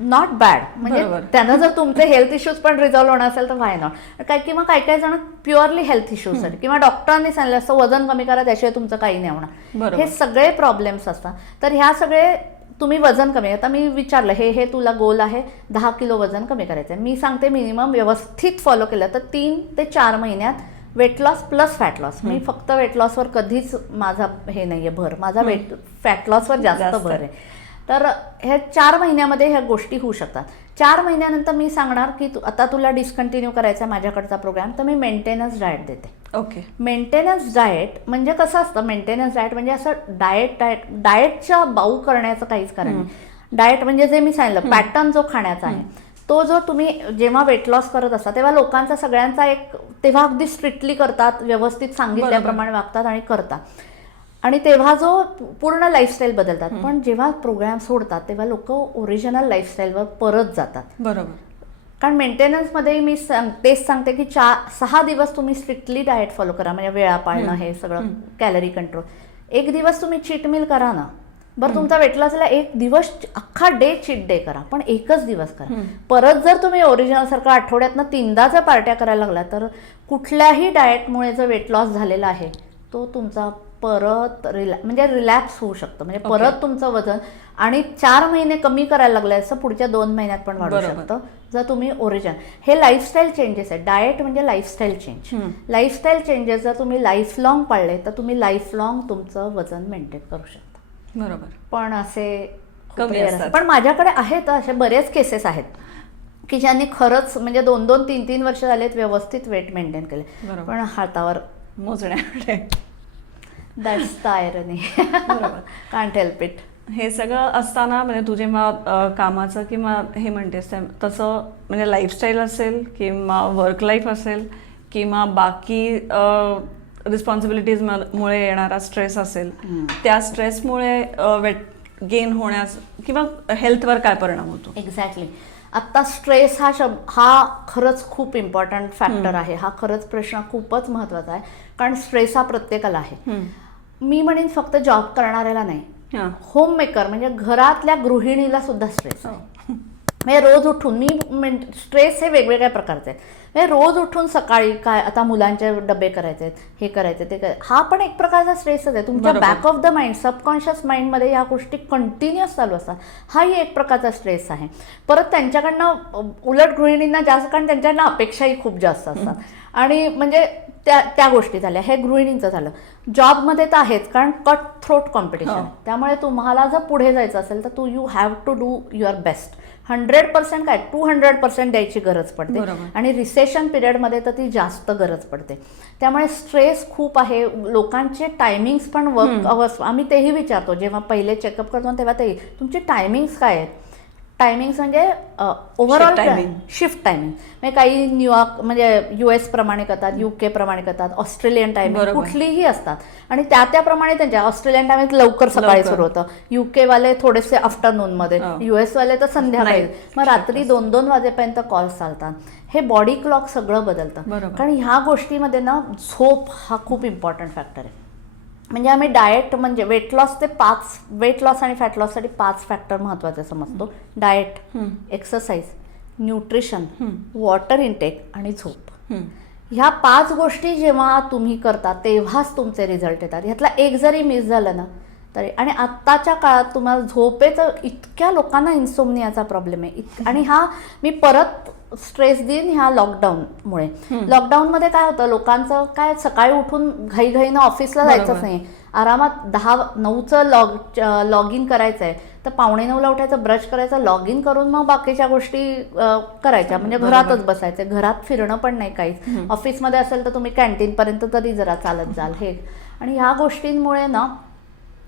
नॉट बॅड, म्हणजे त्यानं जर तुमचे हेल्थ इश्यूज पण रिझॉल्व्ह होणार असेल तर व्हाय नॉट. किंवा काही काही जण प्युअरली हेल्थ इश्यूजसाठी किंवा डॉक्टरांनी सांगितलं असतं वजन कमी करा त्याशिवाय तुमचं काही नाही होणार, हे सगळे प्रॉब्लेम्स असतात. तर ह्या सगळे तुम्ही वजन कमी, आता मी विचारलं हे तुला गोल आहे 10 किलो वजन कमी करायचं आहे, मी सांगते मिनिमम व्यवस्थित फॉलो केलं तर 3 ते 4 महिन्यात weight loss plus fat loss. मी फक्त वेट लॉसवर कधीच माझा हे नाहीये भर, माझा फॅट लॉसवर जास्त भर आहे. तर ह्या 4 महिन्यामध्ये ह्या गोष्टी होऊ शकतात. 4 महिन्यानंतर मी सांगणार की आता तुला डिस्कंटिन्यू करायचा माझ्याकडचा प्रोग्राम, तर मी मेंटेनन्स डाएट देते. ओके. मेंटेनन्स डाएट म्हणजे कसं असतं, मेंटेनन्स डाएट म्हणजे असं डाएटच्या बाऊ करण्याचं काहीच कारण नाही. डाएट म्हणजे जे मी सांगितलं पॅटर्न जो खाण्याचा आहे, तो जो तुम्ही जेव्हा वेट लॉस करत असता तेव्हा लोकांचा सगळ्यांचा एक, तेव्हा अगदी स्ट्रिक्टली करतात, व्यवस्थित सांगितल्याप्रमाणे वागतात आणि करतात, आणि तेव्हा जो पूर्ण लाईफस्टाईल बदलतात. पण जेव्हा प्रोग्राम सोडतात तेव्हा लोक ओरिजिनल लाईफस्टाईलवर परत जातात. बरोबर. कारण मेंटेनन्समध्ये मी तेच सांगते की 6 दिवस तुम्ही स्ट्रिक्टली डाएट फॉलो करा, म्हणजे वेळा पाळणं, हे सगळं कॅलरी कंट्रोल. 1 दिवस तुम्ही चीट मिल करा ना, बरं तुमचा वेट लॉसला 1 दिवस अख्खा डे चीट डे करा, पण 1च दिवस करा. परत जर तुम्ही ओरिजिनल सारखं आठवड्यातनं 3दा जर पार्ट्या करायला लागला तर कुठल्याही डाएटमुळे जो वेट लॉस झालेला आहे तो तुमचा परत म्हणजे रिलॅक्स होऊ शकतं, म्हणजे परत तुमचं वजन आणि 4 महिने कमी करायला लागलं असं पुढच्या 2 महिन्यात पण वाढू शकतं जर तुम्ही ओरिजिनल. हे लाईफस्टाईल चेंजेस आहे. डाएट म्हणजे लाईफस्टाईल चेंज. लाईफस्टाईल चेंजेस जर तुम्ही लाईफ लॉंग पाळले तर तुम्ही लाईफ लॉंग तुमचं वजन मेंटेन करू शकता. बरोबर. पण असे कमी असतात. पण माझ्याकडे आहेत असे बरेच केसेस आहेत की ज्यांनी खरंच म्हणजे 2-2, 3-3 वर्ष झालेत व्यवस्थित वेट मेंटेन केले, पण हातावर मोजण्याकडे. दॅट्स द आयरनी. बरोबर. Can't help it. हे सगळं असताना म्हणजे तू जेव्हा कामाचं किंवा हे म्हणतेस तसं म्हणजे लाईफस्टाईल असेल किंवा वर्क लाईफ असेल किंवा बाकी रिस्पॉन्सिबिलिटीजमुळे येणारा स्ट्रेस असेल, त्या स्ट्रेसमुळे वेट गेन होण्यास किंवा हेल्थवर काय परिणाम होतो? एक्झॅक्टली. आत्ता स्ट्रेस हा खरंच खूप इम्पॉर्टंट फॅक्टर आहे. हा खरंच प्रश्न खूपच महत्त्वाचा आहे, कारण स्ट्रेस हा प्रत्येकाला आहे. मी म्हणेन फक्त जॉब करणाऱ्याला नाही, होम मेकर म्हणजे घरातल्या गृहिणीला सुद्धा स्ट्रेस आहे. म्हणजे रोज उठून स्ट्रेस हे वेगवेगळ्या प्रकारचे आहेत. म्हणजे रोज उठून सकाळी काय आता मुलांचे डबे करायचे आहेत, हे करायचे ते हा पण एक प्रकारचा स्ट्रेसच आहे. तुमच्या back of the mind, subconscious माइंडमध्ये ह्या गोष्टी कंटिन्युअस चालू असतात. हाही एक प्रकारचा स्ट्रेस आहे. परत त्यांच्याकडनं उलट गृहिणींना जास्त, कारण त्यांच्याकडनं अपेक्षाही खूप जास्त असतात. आणि म्हणजे त्या गोष्टी झाल्या. हे गृहिणींचं झालं. जॉबमध्ये तर आहेच, कारण कट थ्रोट कॉम्पिटिशन, त्यामुळे तुम्हाला जर पुढे जायचं असेल तर you have to do your best. 100% काय 200% द्यायची गरज पडते, आणि रिसेशन पिरियडमध्ये तर ती जास्त गरज पडते. त्यामुळे स्ट्रेस खूप आहे. लोकांचे टायमिंग्स पण वर्क अवर्स आम्ही तेही विचारतो जेव्हा पहिले चेकअप करतो तेव्हा ते तुमचे टायमिंग्स काय आहेत. टायमिंग्स म्हणजे ओव्हरऑल शिफ्ट टायमिंग, म्हणजे काही न्यूयॉर्क म्हणजे US प्रमाणे करतात, UK प्रमाणे करतात, ऑस्ट्रेलियन टायमिंग कुठलीही असतात, आणि त्याप्रमाणे त्यांच्या ऑस्ट्रेलियन टायमिंग लवकर सकाळी सुरू होतं, UK वाले थोडेसे आफ्टरनूनमध्ये, US वाले तर संध्याकाळी, मग रात्री 2-2 वाजेपर्यंत कॉल्स चालतात. हे बॉडी क्लॉक सगळं बदलतं. कारण ह्या गोष्टीमध्ये ना झोप हा खूप इम्पॉर्टंट फॅक्टर आहे. म्हणजे आम्ही डाएट म्हणजे वेट लॉस आणि फॅट लॉससाठी 5 फॅक्टर महत्त्वाचे समजतो. Diet, exercise, nutrition, water intake आणि झोप. ह्या 5 गोष्टी जेव्हा तुम्ही करता तेव्हाच तुमचे रिझल्ट येतात. ह्यातला एक जरी मिस झालं ना तरी. आणि आत्ताच्या काळात तुम्हाला झोपेचं, इतक्या लोकांना इन्सोमनियाचा प्रॉब्लेम आहे, आणि हा मी परत स्ट्रेस देईन ह्या लॉकडाऊनमुळे. लॉकडाऊनमध्ये काय होतं, लोकांचं काय सकाळी उठून घाईघाईनं ऑफिसला जायचंच नाही. आरामात 10-9चं लॉग इन करायचं आहे तर 8:45ला उठायचं, ब्रश करायचं, लॉग इन करून मग बाकीच्या गोष्टी करायच्या. म्हणजे घरातच बसायचं, घरात फिरणं पण नाही काहीच. ऑफिसमध्ये असेल तर तुम्ही कॅन्टीनपर्यंत तरी जरा चालत जाल हे. आणि ह्या गोष्टींमुळे ना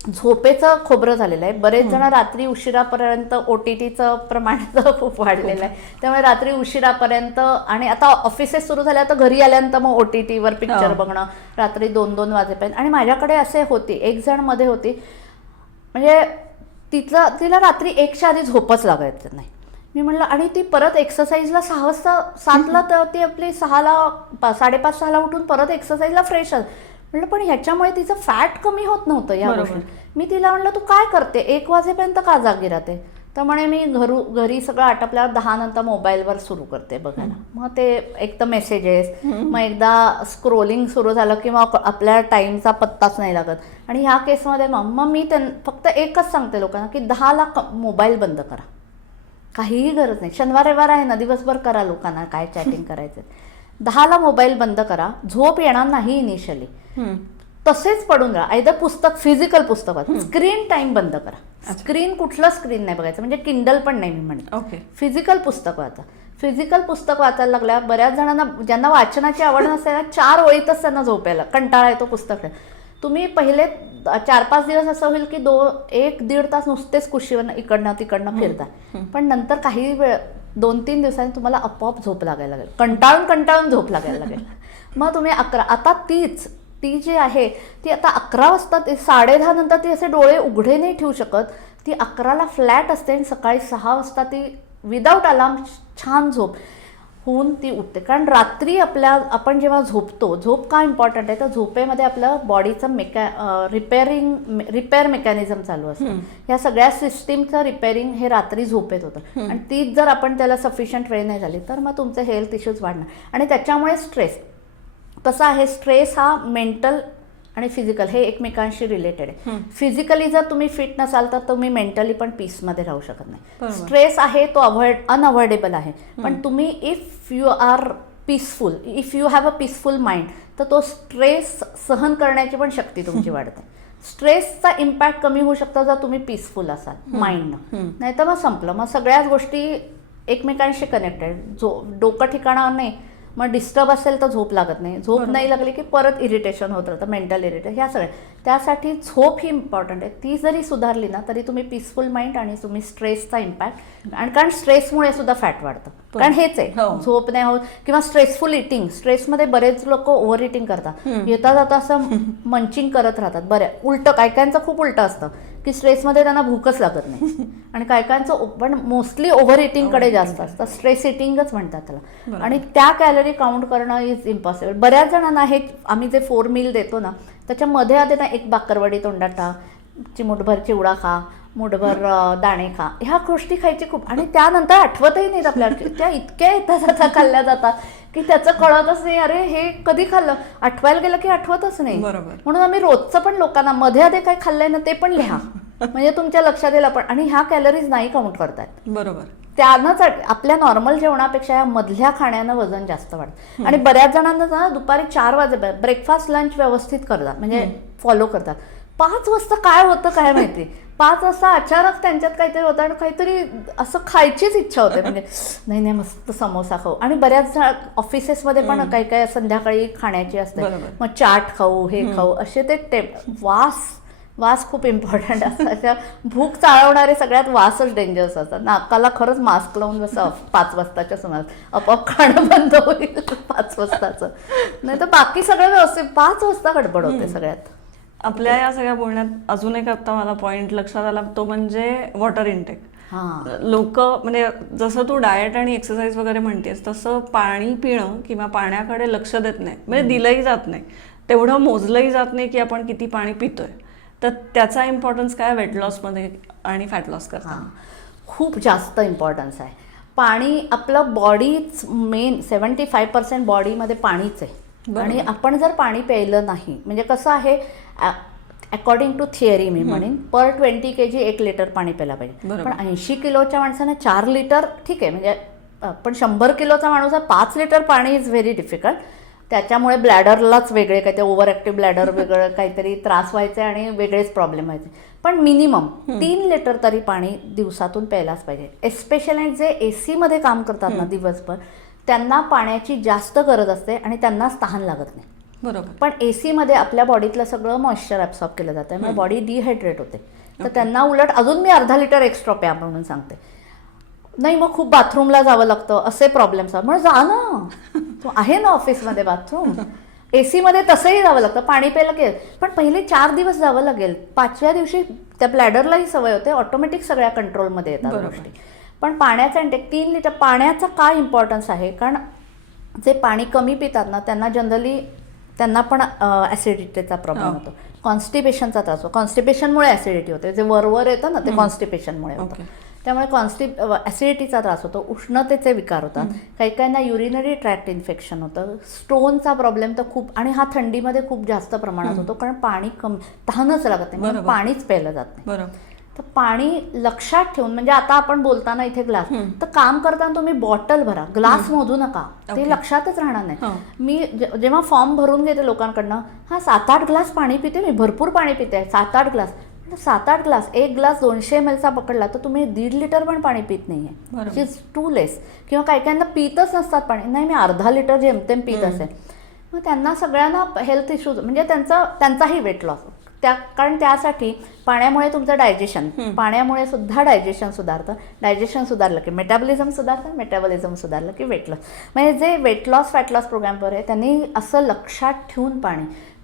झोपेचं खोबरं झालेलं आहे. बरेच जण रात्री उशिरापर्यंत OTTचं प्रमाण खूप वाढलेलं आहे, त्यामुळे रात्री उशिरापर्यंत. आणि आता ऑफिसेस सुरू झाल्या तर घरी आल्यानंतर मग OTTवर पिक्चर बघणं रात्री 2-2 वाजेपर्यंत. आणि माझ्याकडे असे होती, एक जण मध्ये होती, म्हणजे तिला रात्री 1च्या आधी झोपच लागायचं नाही. मी म्हणलं, आणि ती परत एक्सरसाइजला 6 वाजता 7ला तर ती आपली 6ला 5:30-6ला उठून परत एक्सरसाइजला फ्रेश. म्हणलं पण ह्याच्यामुळे तिचं फॅट कमी होत नव्हतं या गोष्टी. मी तिला म्हणलं तू काय करते, 1 वाजेपर्यंत का जागी राहते? तर म्हणे मी घरी सगळं आटपल्यावर 10 नंतर मोबाईलवर सुरू करते बघायला. मग ते एक तर मेसेजेस, मग एकदा स्क्रोलिंग सुरू झालं की मग आपल्या टाईमचा पत्ताच नाही लागत. आणि ह्या केसमध्ये मग मी फक्त एकच सांगते लोकांना की 10ला मोबाईल बंद करा, काहीही गरज नाही. शनिवार रविवार आहे ना, दिवसभर करा लोकांना काय चॅटिंग करायचं. 10ला मोबाईल बंद करा, झोप येणार नाही इनिशियली, तसेच पडून राहा. आयदर पुस्तक, फिजिकल पुस्तक वाचा, स्क्रीन टाइम बंद करा. स्क्रीन, कुठलं स्क्रीन नाही बघायचं, म्हणजे किंडल पण नाही मी म्हणते. फिजिकल पुस्तक वाचा. फिजिकल पुस्तक वाचायला लागल्या बऱ्याच जणांना, ज्यांना वाचनाची आवड नसते ना, 4 ओळीतच त्यांना झोपायला कंटाळा येतो पुस्तक. तुम्ही पहिले 4-5 दिवस असं होईल की 1-1.5 तास नुसतेच कुशीवर इकडनं तिकडनं फिरता, पण नंतर काही वेळ 2-3 दिवसांनी तुम्हाला आपोआप झोप लागायला लागेल, कंटाळून झोप लागायला लागेल. मग तुम्ही 11, आता ती जी आहे ती आता 11 वाजता, 10:30 नंतर ती असे डोळे उघडे नाही ठेवू शकत. ती 11ला फ्लॅट असते आणि सकाळी 6 वाजता ती विदाऊट अलार्म छान झोप होऊन ती उठते. कारण रात्री आपण जेव्हा झोपतो, झोप का इम्पॉर्टंट आहे तर झोपेमध्ये आपलं बॉडीचं रिपेअर मेकॅनिझम चालू असतं. ह्या सगळ्या सिस्टीमचं रिपेअरिंग हे रात्री झोपेत होतं. आणि तीच जर आपण त्याला सफिशियंट वेळ नाही झाली तर मग तुमचे हेल्थ इश्यूज वाढणार. आणि त्याच्यामुळे स्ट्रेस कसं आहे, स्ट्रेस हा मेंटल आणि फिजिकल हे एकमेकांशी रिलेटेड आहे. फिजिकली जर तुम्ही फिट नसाल तर तुम्ही मेंटली पण पीसमध्ये राहू शकत नाही. स्ट्रेस आहे तो अनअवॉइडेबल आहे, पण तुम्ही if you are peaceful, if you have a peaceful mind, तर तो स्ट्रेस सहन करण्याची पण शक्ती तुमची वाढते. स्ट्रेसचा इम्पॅक्ट कमी होऊ शकतो जर तुम्ही पीसफुल असाल माइंडनं, नाही तर मग संपलं. मग सगळ्याच गोष्टी एकमेकांशी कनेक्टेड. डोकं ठिकाणावर नाही, मग डिस्टर्ब असेल तर झोप लागत नाही, झोप नाही लागली की परत इरिटेशन होत राहतं, मेंटल इरिटेशन, ह्या सगळ्या. त्यासाठी झोप ही इम्पॉर्टंट आहे. ती जरी सुधारली ना तरी तुम्ही पीसफुल माइंड आणि तुम्ही स्ट्रेसचा इम्पॅक्ट, आणि कारण स्ट्रेसमुळे सुद्धा फॅट वाढतं. कारण हेच आहे, झोप नाही होत किंवा स्ट्रेसफुल इटिंग. स्ट्रेसमध्ये बरेच लोक ओव्हर इटिंग करतात, येता जाता असं मंचिंग करत राहतात. उलटं काय कायांचं खूप उलटं असतं की स्ट्रेसमध्ये त्यांना भूकच लागत नाही. आणि काय कायांचं पण मोस्टली ओव्हर इटिंगकडे जास्त असतं, स्ट्रेस इटिंगच म्हणतात त्याला. आणि त्या कॅलरी काउंट करणं इज इम्पॉसिबल. बऱ्याच जणांना हे आम्ही जे 4 मील देतो ना त्याच्यामध्ये आधी ना एक बाकरवडी तोंडात टाक, मुठभर चिवडा खा, मुठभर दाणे खा, ह्या गोष्टी खायची खूप. आणि त्यानंतर आठवतही नाहीत आपल्याला, त्या इतक्या येता जाता खाल्ल्या जातात की त्याचं कळतच नाही, अरे हे कधी खाल्लं, आठवायला गेलं की आठवतच नाही. म्हणून आम्ही रोजचं पण लोकांना मध्ये आधी काय खाल्लंय ना ते पण लिहा, म्हणजे तुमच्या लक्षात येईल. पण आणि ह्या कॅलरीज नाही काउंट करतात. बरोबर. त्यानंच आपल्या नॉर्मल जेवणापेक्षा या मधल्या खाण्यानं वजन जास्त वाढतं. आणि बऱ्याच जणांना ना दुपारी 4 वाजे ब्रेकफास्ट लंच व्यवस्थित करतात, म्हणजे फॉलो करतात. 5 वाजता काय होतं काय माहिती, 5 वाजता अचानक त्यांच्यात काहीतरी होतं आणि काहीतरी असं खायचीच इच्छा होते, म्हणजे नाही मस्त समोसा खाऊ. आणि बऱ्याच ऑफिसेसमध्ये पण काही काही संध्याकाळी खाण्याची असते, मग चाट खाऊ, हे खाऊ, असे ते वास खूप इम्पॉर्टंट असतात. भूक चाळवणारे सगळ्यात वासच डेंजरस असतात. नाकाला खरंच मास्क लावून बसा 5 वाजताच्या सुमारास, आपोआप खाणं बंद होईल 5 वाजताचं. नाही तर बाकी सगळं व्यवस्थित, 5 वाजता गडबड होते सगळ्यात. आपल्या या सगळ्या बोलण्यात अजून एक आता मला पॉइंट लक्षात आला, तो म्हणजे वॉटर इनटेक. लोक म्हणजे जसं तू डाएट आणि एक्सरसाइज वगैरे म्हणतेस तसं पाणी पिणं किंवा पाण्याकडे लक्ष देत नाही, म्हणजे दिलंही जात नाही, तेवढं मोजलंही जात नाही की आपण किती पाणी पितोय. तर त्याचा इम्पॉर्टन्स काय वेट लॉसमध्ये आणि फॅट लॉस करताना? खूप जास्त इम्पॉर्टन्स आहे. पाणी आपलं बॉडीच मेन 75% बॉडीमध्ये पाणीच आहे. आणि आपण जर पाणी प्यायलं नाही, म्हणजे कसं आहे, अकॉर्डिंग टू थिअरी मी म्हणेन पर 20 kg 1 लिटर पाणी प्यायला पाहिजे. पण 80 किलोच्या माणसानं 4 लिटर ठीक आहे, म्हणजे पण 100 किलोचा माणूस 5 लिटर पाणी इज व्हेरी डिफिकल्ट. त्याच्यामुळे ब्लॅडरलाच वेगळे काहीतरी ओव्हर ॲक्टिव्ह ब्लॅडर वेगळं काहीतरी त्रास व्हायचे आणि वेगळेच प्रॉब्लेम व्हायचे. पण मिनिमम 3 लिटर तरी पाणी दिवसातून प्यायलाच पाहिजे. एस्पेशली जे AC मध्ये काम करतात ना दिवसभर, त्यांना पाण्याची जास्त गरज असते आणि त्यांनाच तहान लागत नाही. बरोबर. पण AC मध्ये आपल्या बॉडीतलं सगळं मॉइश्चर ॲब्सॉर्ब केलं जातं, त्यामुळे बॉडी डिहायड्रेट होते. तर त्यांना उलट अजून मी अर्धा लिटर एक्स्ट्रा प्या म्हणून सांगते. नाही मग खूप बाथरूमला जावं लागतं असे प्रॉब्लेम्स आहेत, म्हणून जा ना, तू आहे ना ऑफिसमध्ये बाथरूम. AC मध्ये तसंही जावं लागतं, पाणी प्यायला की. पण पहिले 4 दिवस जावं लागेल, 5व्या दिवशी त्या ब्लॅडरलाही सवय होते, ऑटोमॅटिक सगळ्या कंट्रोलमध्ये येतात गोष्टी. पण पाण्याचा इंटेक 3 लिटर पाण्याचा काय इम्पॉर्टन्स आहे, कारण जे पाणी कमी पितात ना त्यांना जनरली त्यांना पण ॲसिडिटीचा प्रॉब्लेम होतो, कॉन्स्टिपेशनचा त्रास होतो. कॉन्स्टिपेशनमुळे ॲसिडिटी होते, जे वरवर येतं ना ते कॉन्स्टिपेशनमुळे होतं. त्यामुळे ॲसिडिटीचा त्रास होतो, उष्णतेचे विकार होतात, काही काहींना युरिनरी ट्रॅक्ट इन्फेक्शन होतं, स्टोनचा प्रॉब्लेम तर खूप, आणि हा थंडीमध्ये खूप जास्त प्रमाणात होतो कारण पाणी कमी, तहानच लागत नाही म्हणून पाणीच प्यायलं जात नाही. बरोबर. तर पाणी लक्षात ठेवून, म्हणजे आता आपण बोलताना इथे ग्लास, तर काम करताना तुम्ही बॉटल भरा, ग्लास मोजू नका, ते लक्षातच राहणार नाही. मी जेव्हा फॉर्म भरून घेते लोकांकडनं, 7-8 ग्लास पाणी पिते मी, भरपूर पाणी पिते, 7-8 ग्लास. 7-8 ग्लास, एक ग्लास 200 ml चा पकडला तर तुम्ही 1.5 लिटर पण पाणी पित नाहीये, विच इज टू लेस. किंवा काही काहींना पितच नसतात पाणी, नाही मी अर्धा लिटर जेमतेम पित असेल. मग त्यांना सगळ्यांना हेल्थ इश्यूज, म्हणजे त्यांचाही वेट लॉस, कारण त्यासाठी पाण्यामुळे तुमचं डायजेशन, पाण्यामुळे सुद्धा डायजेशन सुधारतं, डायजेशन सुधारलं की मेटाबॉलिझम सुधारतं, मेटाबॉलिझम सुधारलं की वेट लॉस. म्हणजे जे वेट लॉस फॅट लॉस प्रोग्रामवर आहे त्यांनी असं लक्षात ठेवून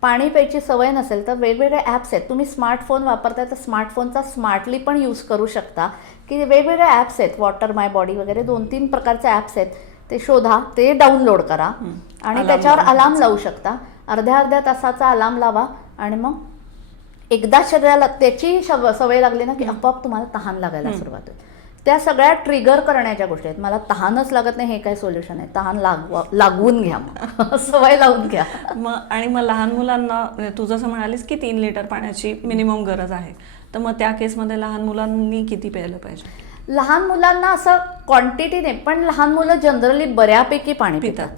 पाणी प्यायची सवय नसेल तर वेगवेगळे ॲप्स आहेत. तुम्ही स्मार्टफोन वापरताय तर स्मार्टफोनचा स्मार्टली पण यूज करू शकता, की वेगवेगळे ॲप्स आहेत, वॉटर माय बॉडी वगैरे 2-3 प्रकारचे ॲप्स आहेत, ते शोधा, ते डाउनलोड करा आणि त्याच्यावर अलार्म लावू शकता. अर्ध्या तासाचा अलार्म लावा आणि मग एकदा शरीराला त्याची सवय लागली ना की आपोआप तुम्हाला तहान लागायला सुरुवात होईल. त्या सगळ्या ट्रिगर करण्याच्या गोष्टी आहेत. मला तहानच लागत नाही हे काय सोल्युशन आहे, तहान लागवून घ्या, सवय लावून घ्या. मग लहान मुलांना, तू जसं म्हणालीस की 3 लिटर पाण्याची मिनिमम गरज आहे, तर मग त्या केसमध्ये लहान मुलांनी किती प्यायलं पाहिजे? लहान मुलांना असं क्वांटिटी नाही, पण लहान मुलं जनरली बऱ्यापैकी पाणी पितात,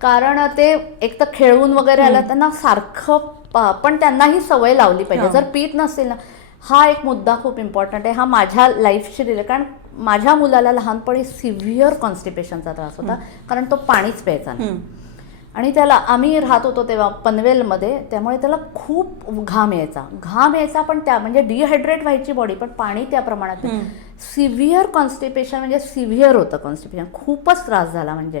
कारण ते एक तर खेळून वगैरे आलं त्यांना सारखं, पण त्यांना ही सवय लावली पाहिजे. जर पीत नसतील ना, हा एक मुद्दा खूप इम्पॉर्टंट आहे, हा माझ्या लाईफशी रिलेटेड. कारण माझ्या मुलाला लहानपणी सिव्हिअर कॉन्स्टिपेशनचा त्रास होता, कारण तो पाणीच प्यायचा नाही. आणि त्याला, आम्ही राहत होतो तेव्हा पनवेलमध्ये, त्यामुळे त्याला खूप घाम यायचा, पण त्या म्हणजे डिहायड्रेट व्हायची बॉडी, पण पाणी त्या प्रमाणात. सिव्हिअर कॉन्स्टिपेशन म्हणजे सिव्हिअर होतं कॉन्स्टिपेशन, खूपच त्रास झाला म्हणजे.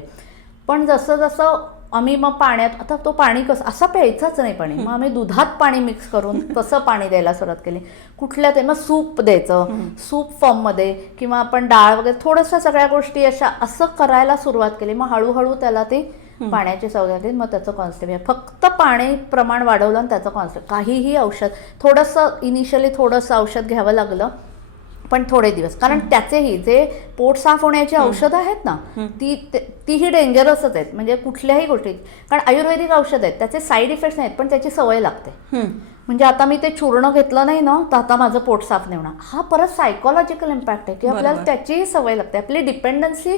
पण जसं जसं आम्ही मग पाण्यात, आता तो पाणी कसं असं प्यायचंच नाही पाणी, मग आम्ही दुधात पाणी मिक्स करून तसं पाणी द्यायला सुरुवात केली. कुठल्या ते मग सूप द्यायचं, सूप फॉर्ममध्ये, किंवा आपण डाळ वगैरे थोडंसं सगळ्या गोष्टी असं करायला सुरुवात केली. मग हळूहळू त्याला ती पाण्याची सवय लागली, मग त्याचं कॉन्स्टिपेशन, फक्त पाणी प्रमाण वाढवलं आणि त्याचं कॉन्स्टिपेशन, काहीही औषध, थोडंसं इनिशियली थोडंसं औषध घ्यावं लागलं, पण थोडे दिवस, कारण त्याचेही जे पोट साफ होण्याची औषधं आहेत ना तीही डेंजरसच आहेत, म्हणजे कुठल्याही गोष्टी. कारण आयुर्वेदिक औषध आहेत, त्याचे साईड इफेक्ट्स नाहीत, पण त्याची सवय लागते. म्हणजे आता मी ते चूर्ण घेतलं नाही ना तर आता माझं पोट साफ नाही होणार, हा परत सायकोलॉजिकल इम्पॅक्ट आहे की आपल्याला त्याचीही सवय लागते. आपली डिपेंडन्सी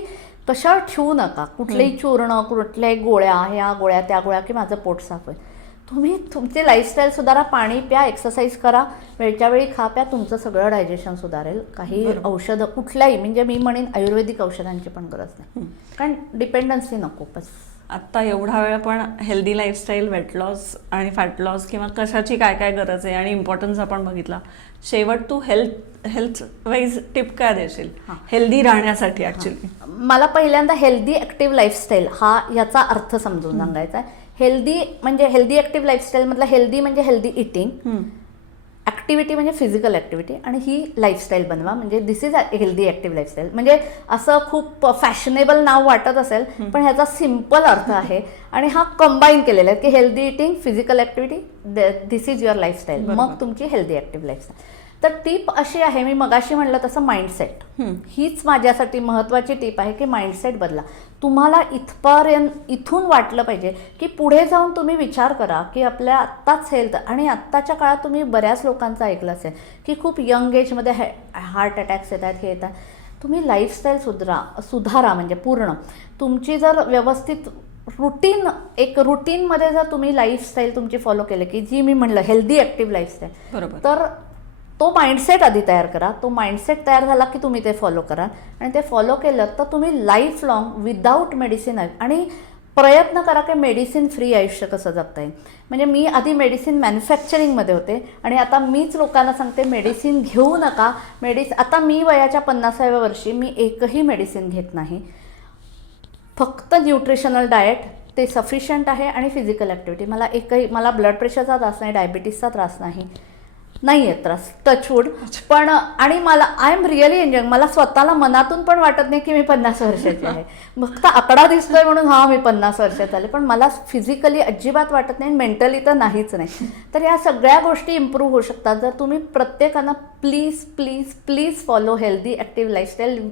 कशावर ठेवू नका, कुठलेही चूर्ण, कुठल्याही गोळ्या, ह्या गोळ्या त्या गोळ्या की माझं पोट साफ होईल. तुम्ही तुमची लाईफस्टाईल सुधारा, पाणी प्या, एक्सरसाइज करा, वेळच्या वेळी खा प्या, तुमचं सगळं डायजेशन सुधारेल. काही औषधं कुठल्याही, म्हणजे मी म्हणेन आयुर्वेदिक औषधांची पण गरज नाही, कारण डिपेंडन्सी नको. बस आत्ता एवढा वेळ आपण हेल्दी लाईफस्टाईल, वेट लॉस आणि फॅट लॉस किंवा कशाची काय काय गरज आहे आणि इम्पॉर्टन्स आपण बघितला. शेवट तू हेल्थ वाईज टिप काय देशील हेल्दी राहण्यासाठी? ॲक्च्युली मला पहिल्यांदा हेल्दी ॲक्टिव्ह लाईफस्टाईल हा याचा अर्थ समजून सांगायचा आहे. हेल्दी म्हणजे हेल्दी ॲक्टिव्ह लाईफस्टाईलमधला हेल्दी म्हणजे हेल्दी इटिंग, ॲक्टिव्हिटी म्हणजे फिजिकल ॲक्टिव्हिटी, आणि ही लाईफस्टाईल बनवा, म्हणजे दिस इज हेल्दी ॲक्टिव्ह लाईफस्टाईल. म्हणजे असं खूप फॅशनेबल नाव वाटत असेल, पण ह्याचा सिम्पल अर्थ आहे आणि हा कंबाईन केलेला आहे की healthy eating, physical activity, this is your lifestyle, मग तुमची हेल्दी ॲक्टिव्ह लाईफस्टाईल. तर टीप अशी आहे, मी मगाशी म्हणलं तसं माइंडसेट, हीच माझ्यासाठी महत्त्वाची टीप आहे की माइंडसेट बदला. तुम्हाला इथून वाटलं पाहिजे की पुढे जाऊन तुम्ही विचार करा की आपल्या आत्ताच हेल्थ, आणि आत्ताच्या काळात तुम्ही बऱ्याच लोकांचं ऐकलं असेल की खूप यंग एजमध्ये हार्ट अटॅक्स येतात, हे येतात. तुम्ही लाईफस्टाईल सुधारा, म्हणजे पूर्ण तुमची जर व्यवस्थित एक रुटीनमध्ये जर तुम्ही लाईफस्टाईल तुमची फॉलो केली की जी मी म्हणलं हेल्दी ॲक्टिव्ह लाईफस्टाईल, बरोबर. तर तो माइंडसेट आधी तयार करा. तो माइंडसेट तयार झाला की तुम्ही ते फॉलो करा आणि ते फॉलो केलं तर तुम्ही लाईफ लाँग विदाऊट मेडिसिन आणि प्रयत्न करा की मेडिसिन फ्री आयुष्य कसं जगता येईल. म्हणजे मी आधी मेडिसिन मॅन्युफॅक्चरिंगमध्ये होते आणि आता मीच लोकांना सांगते मेडिसिन घेऊ नका. आता मी वयाच्या 50व्या वर्षी मी एकही मेडिसिन घेत नाही. फक्त न्यूट्रिशनल डाएट ते सफिशियंट आहे आणि फिजिकल ॲक्टिव्हिटी. मला ब्लड प्रेशरचा त्रास नाही, डायबिटीसचा त्रास नाही आहे त्रास, टचवूड. पण आणि मला आय एम रिअली एन्जॉईंग. मला स्वतःला मनातून पण वाटत नाही की मी 50 वर्षाची आहे. फक्त आकडा दिसतोय म्हणून मी 50 वर्षात आले, पण मला फिजिकली अजिबात वाटत नाही, मेंटली तर नाहीच नाही. तर या सगळ्या गोष्टी इम्प्रूव्ह होऊ शकतात जर तुम्ही प्रत्येकानं please please please follow healthy active lifestyle.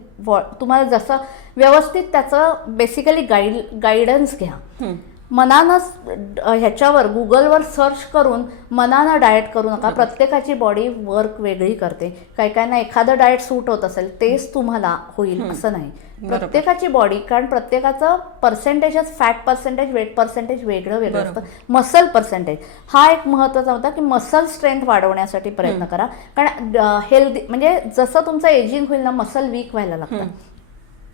तुम्हाला जसं व्यवस्थित त्याचं बेसिकली गाईडन्स घ्या. मनानं ह्याच्यावर गुगलवर सर्च करून मनानं डाएट करू नका. प्रत्येकाची बॉडी वर्क वेगळी करते. काही काहींना एखादं डाएट सूट होत असेल तेच तुम्हाला होईल असं नाही. प्रत्येकाची बॉडी, कारण प्रत्येकाचं पर्सेंटेजच फॅट पर्सेंटेज, वेट पर्सेंटेज वेगळं वेगळं असतं. मसल पर्सेंटेज हा एक महत्त्वाचा होता की मसल स्ट्रेंथ वाढवण्यासाठी प्रयत्न करा. कारण हेल्दी म्हणजे जसं तुमचं एजिंग होईल ना मसल वीक व्हायला लागतं.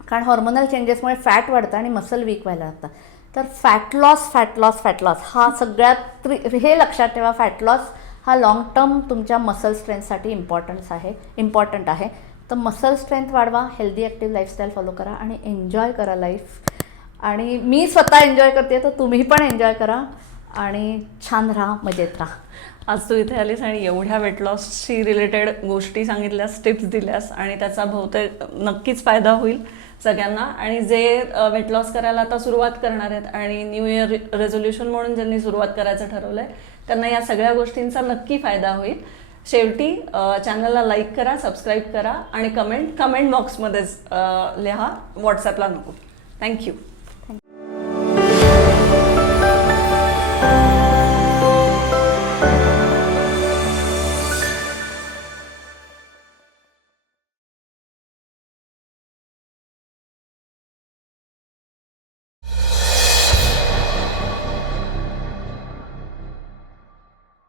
कारण हॉर्मोनल चेंजेसमुळे फॅट वाढतं आणि मसल वीक व्हायला लागतं. तर फॅट लॉस हा सगळ्यात हे लक्षात ठेवा. फॅट लॉस हा लॉंग टर्म तुमच्या मसल स्ट्रेंथसाठी इम्पॉर्टंट आहे. तर मसल स्ट्रेंथ वाढवा, हेल्दी ॲक्टिव्ह लाईफस्टाईल फॉलो करा आणि एन्जॉय करा लाईफ. आणि मी स्वतः एन्जॉय करते तर तुम्ही पण एन्जॉय करा आणि छान राहा, मजेत राहा. आज तू इथे आलीस आणि एवढ्या वेट लॉसशी रिलेटेड गोष्टी सांगितल्यास, टिप्स दिल्यास आणि त्याचा बहुतेक नक्कीच फायदा होईल सगळ्यांना. आणि जे वेट लॉस करायला आता सुरुवात करणार आहेत आणि न्यू इयर रेझोल्युशन म्हणून ज्यांनी सुरुवात करायचं ठरवलंय त्यांना या सगळ्या गोष्टींचा नक्की फायदा होईल. शेवटी चॅनलला लाईक करा, सबस्क्राईब करा आणि कमेंट बॉक्समध्येच लिहा, व्हॉट्सॲपला नको. थँक्यू.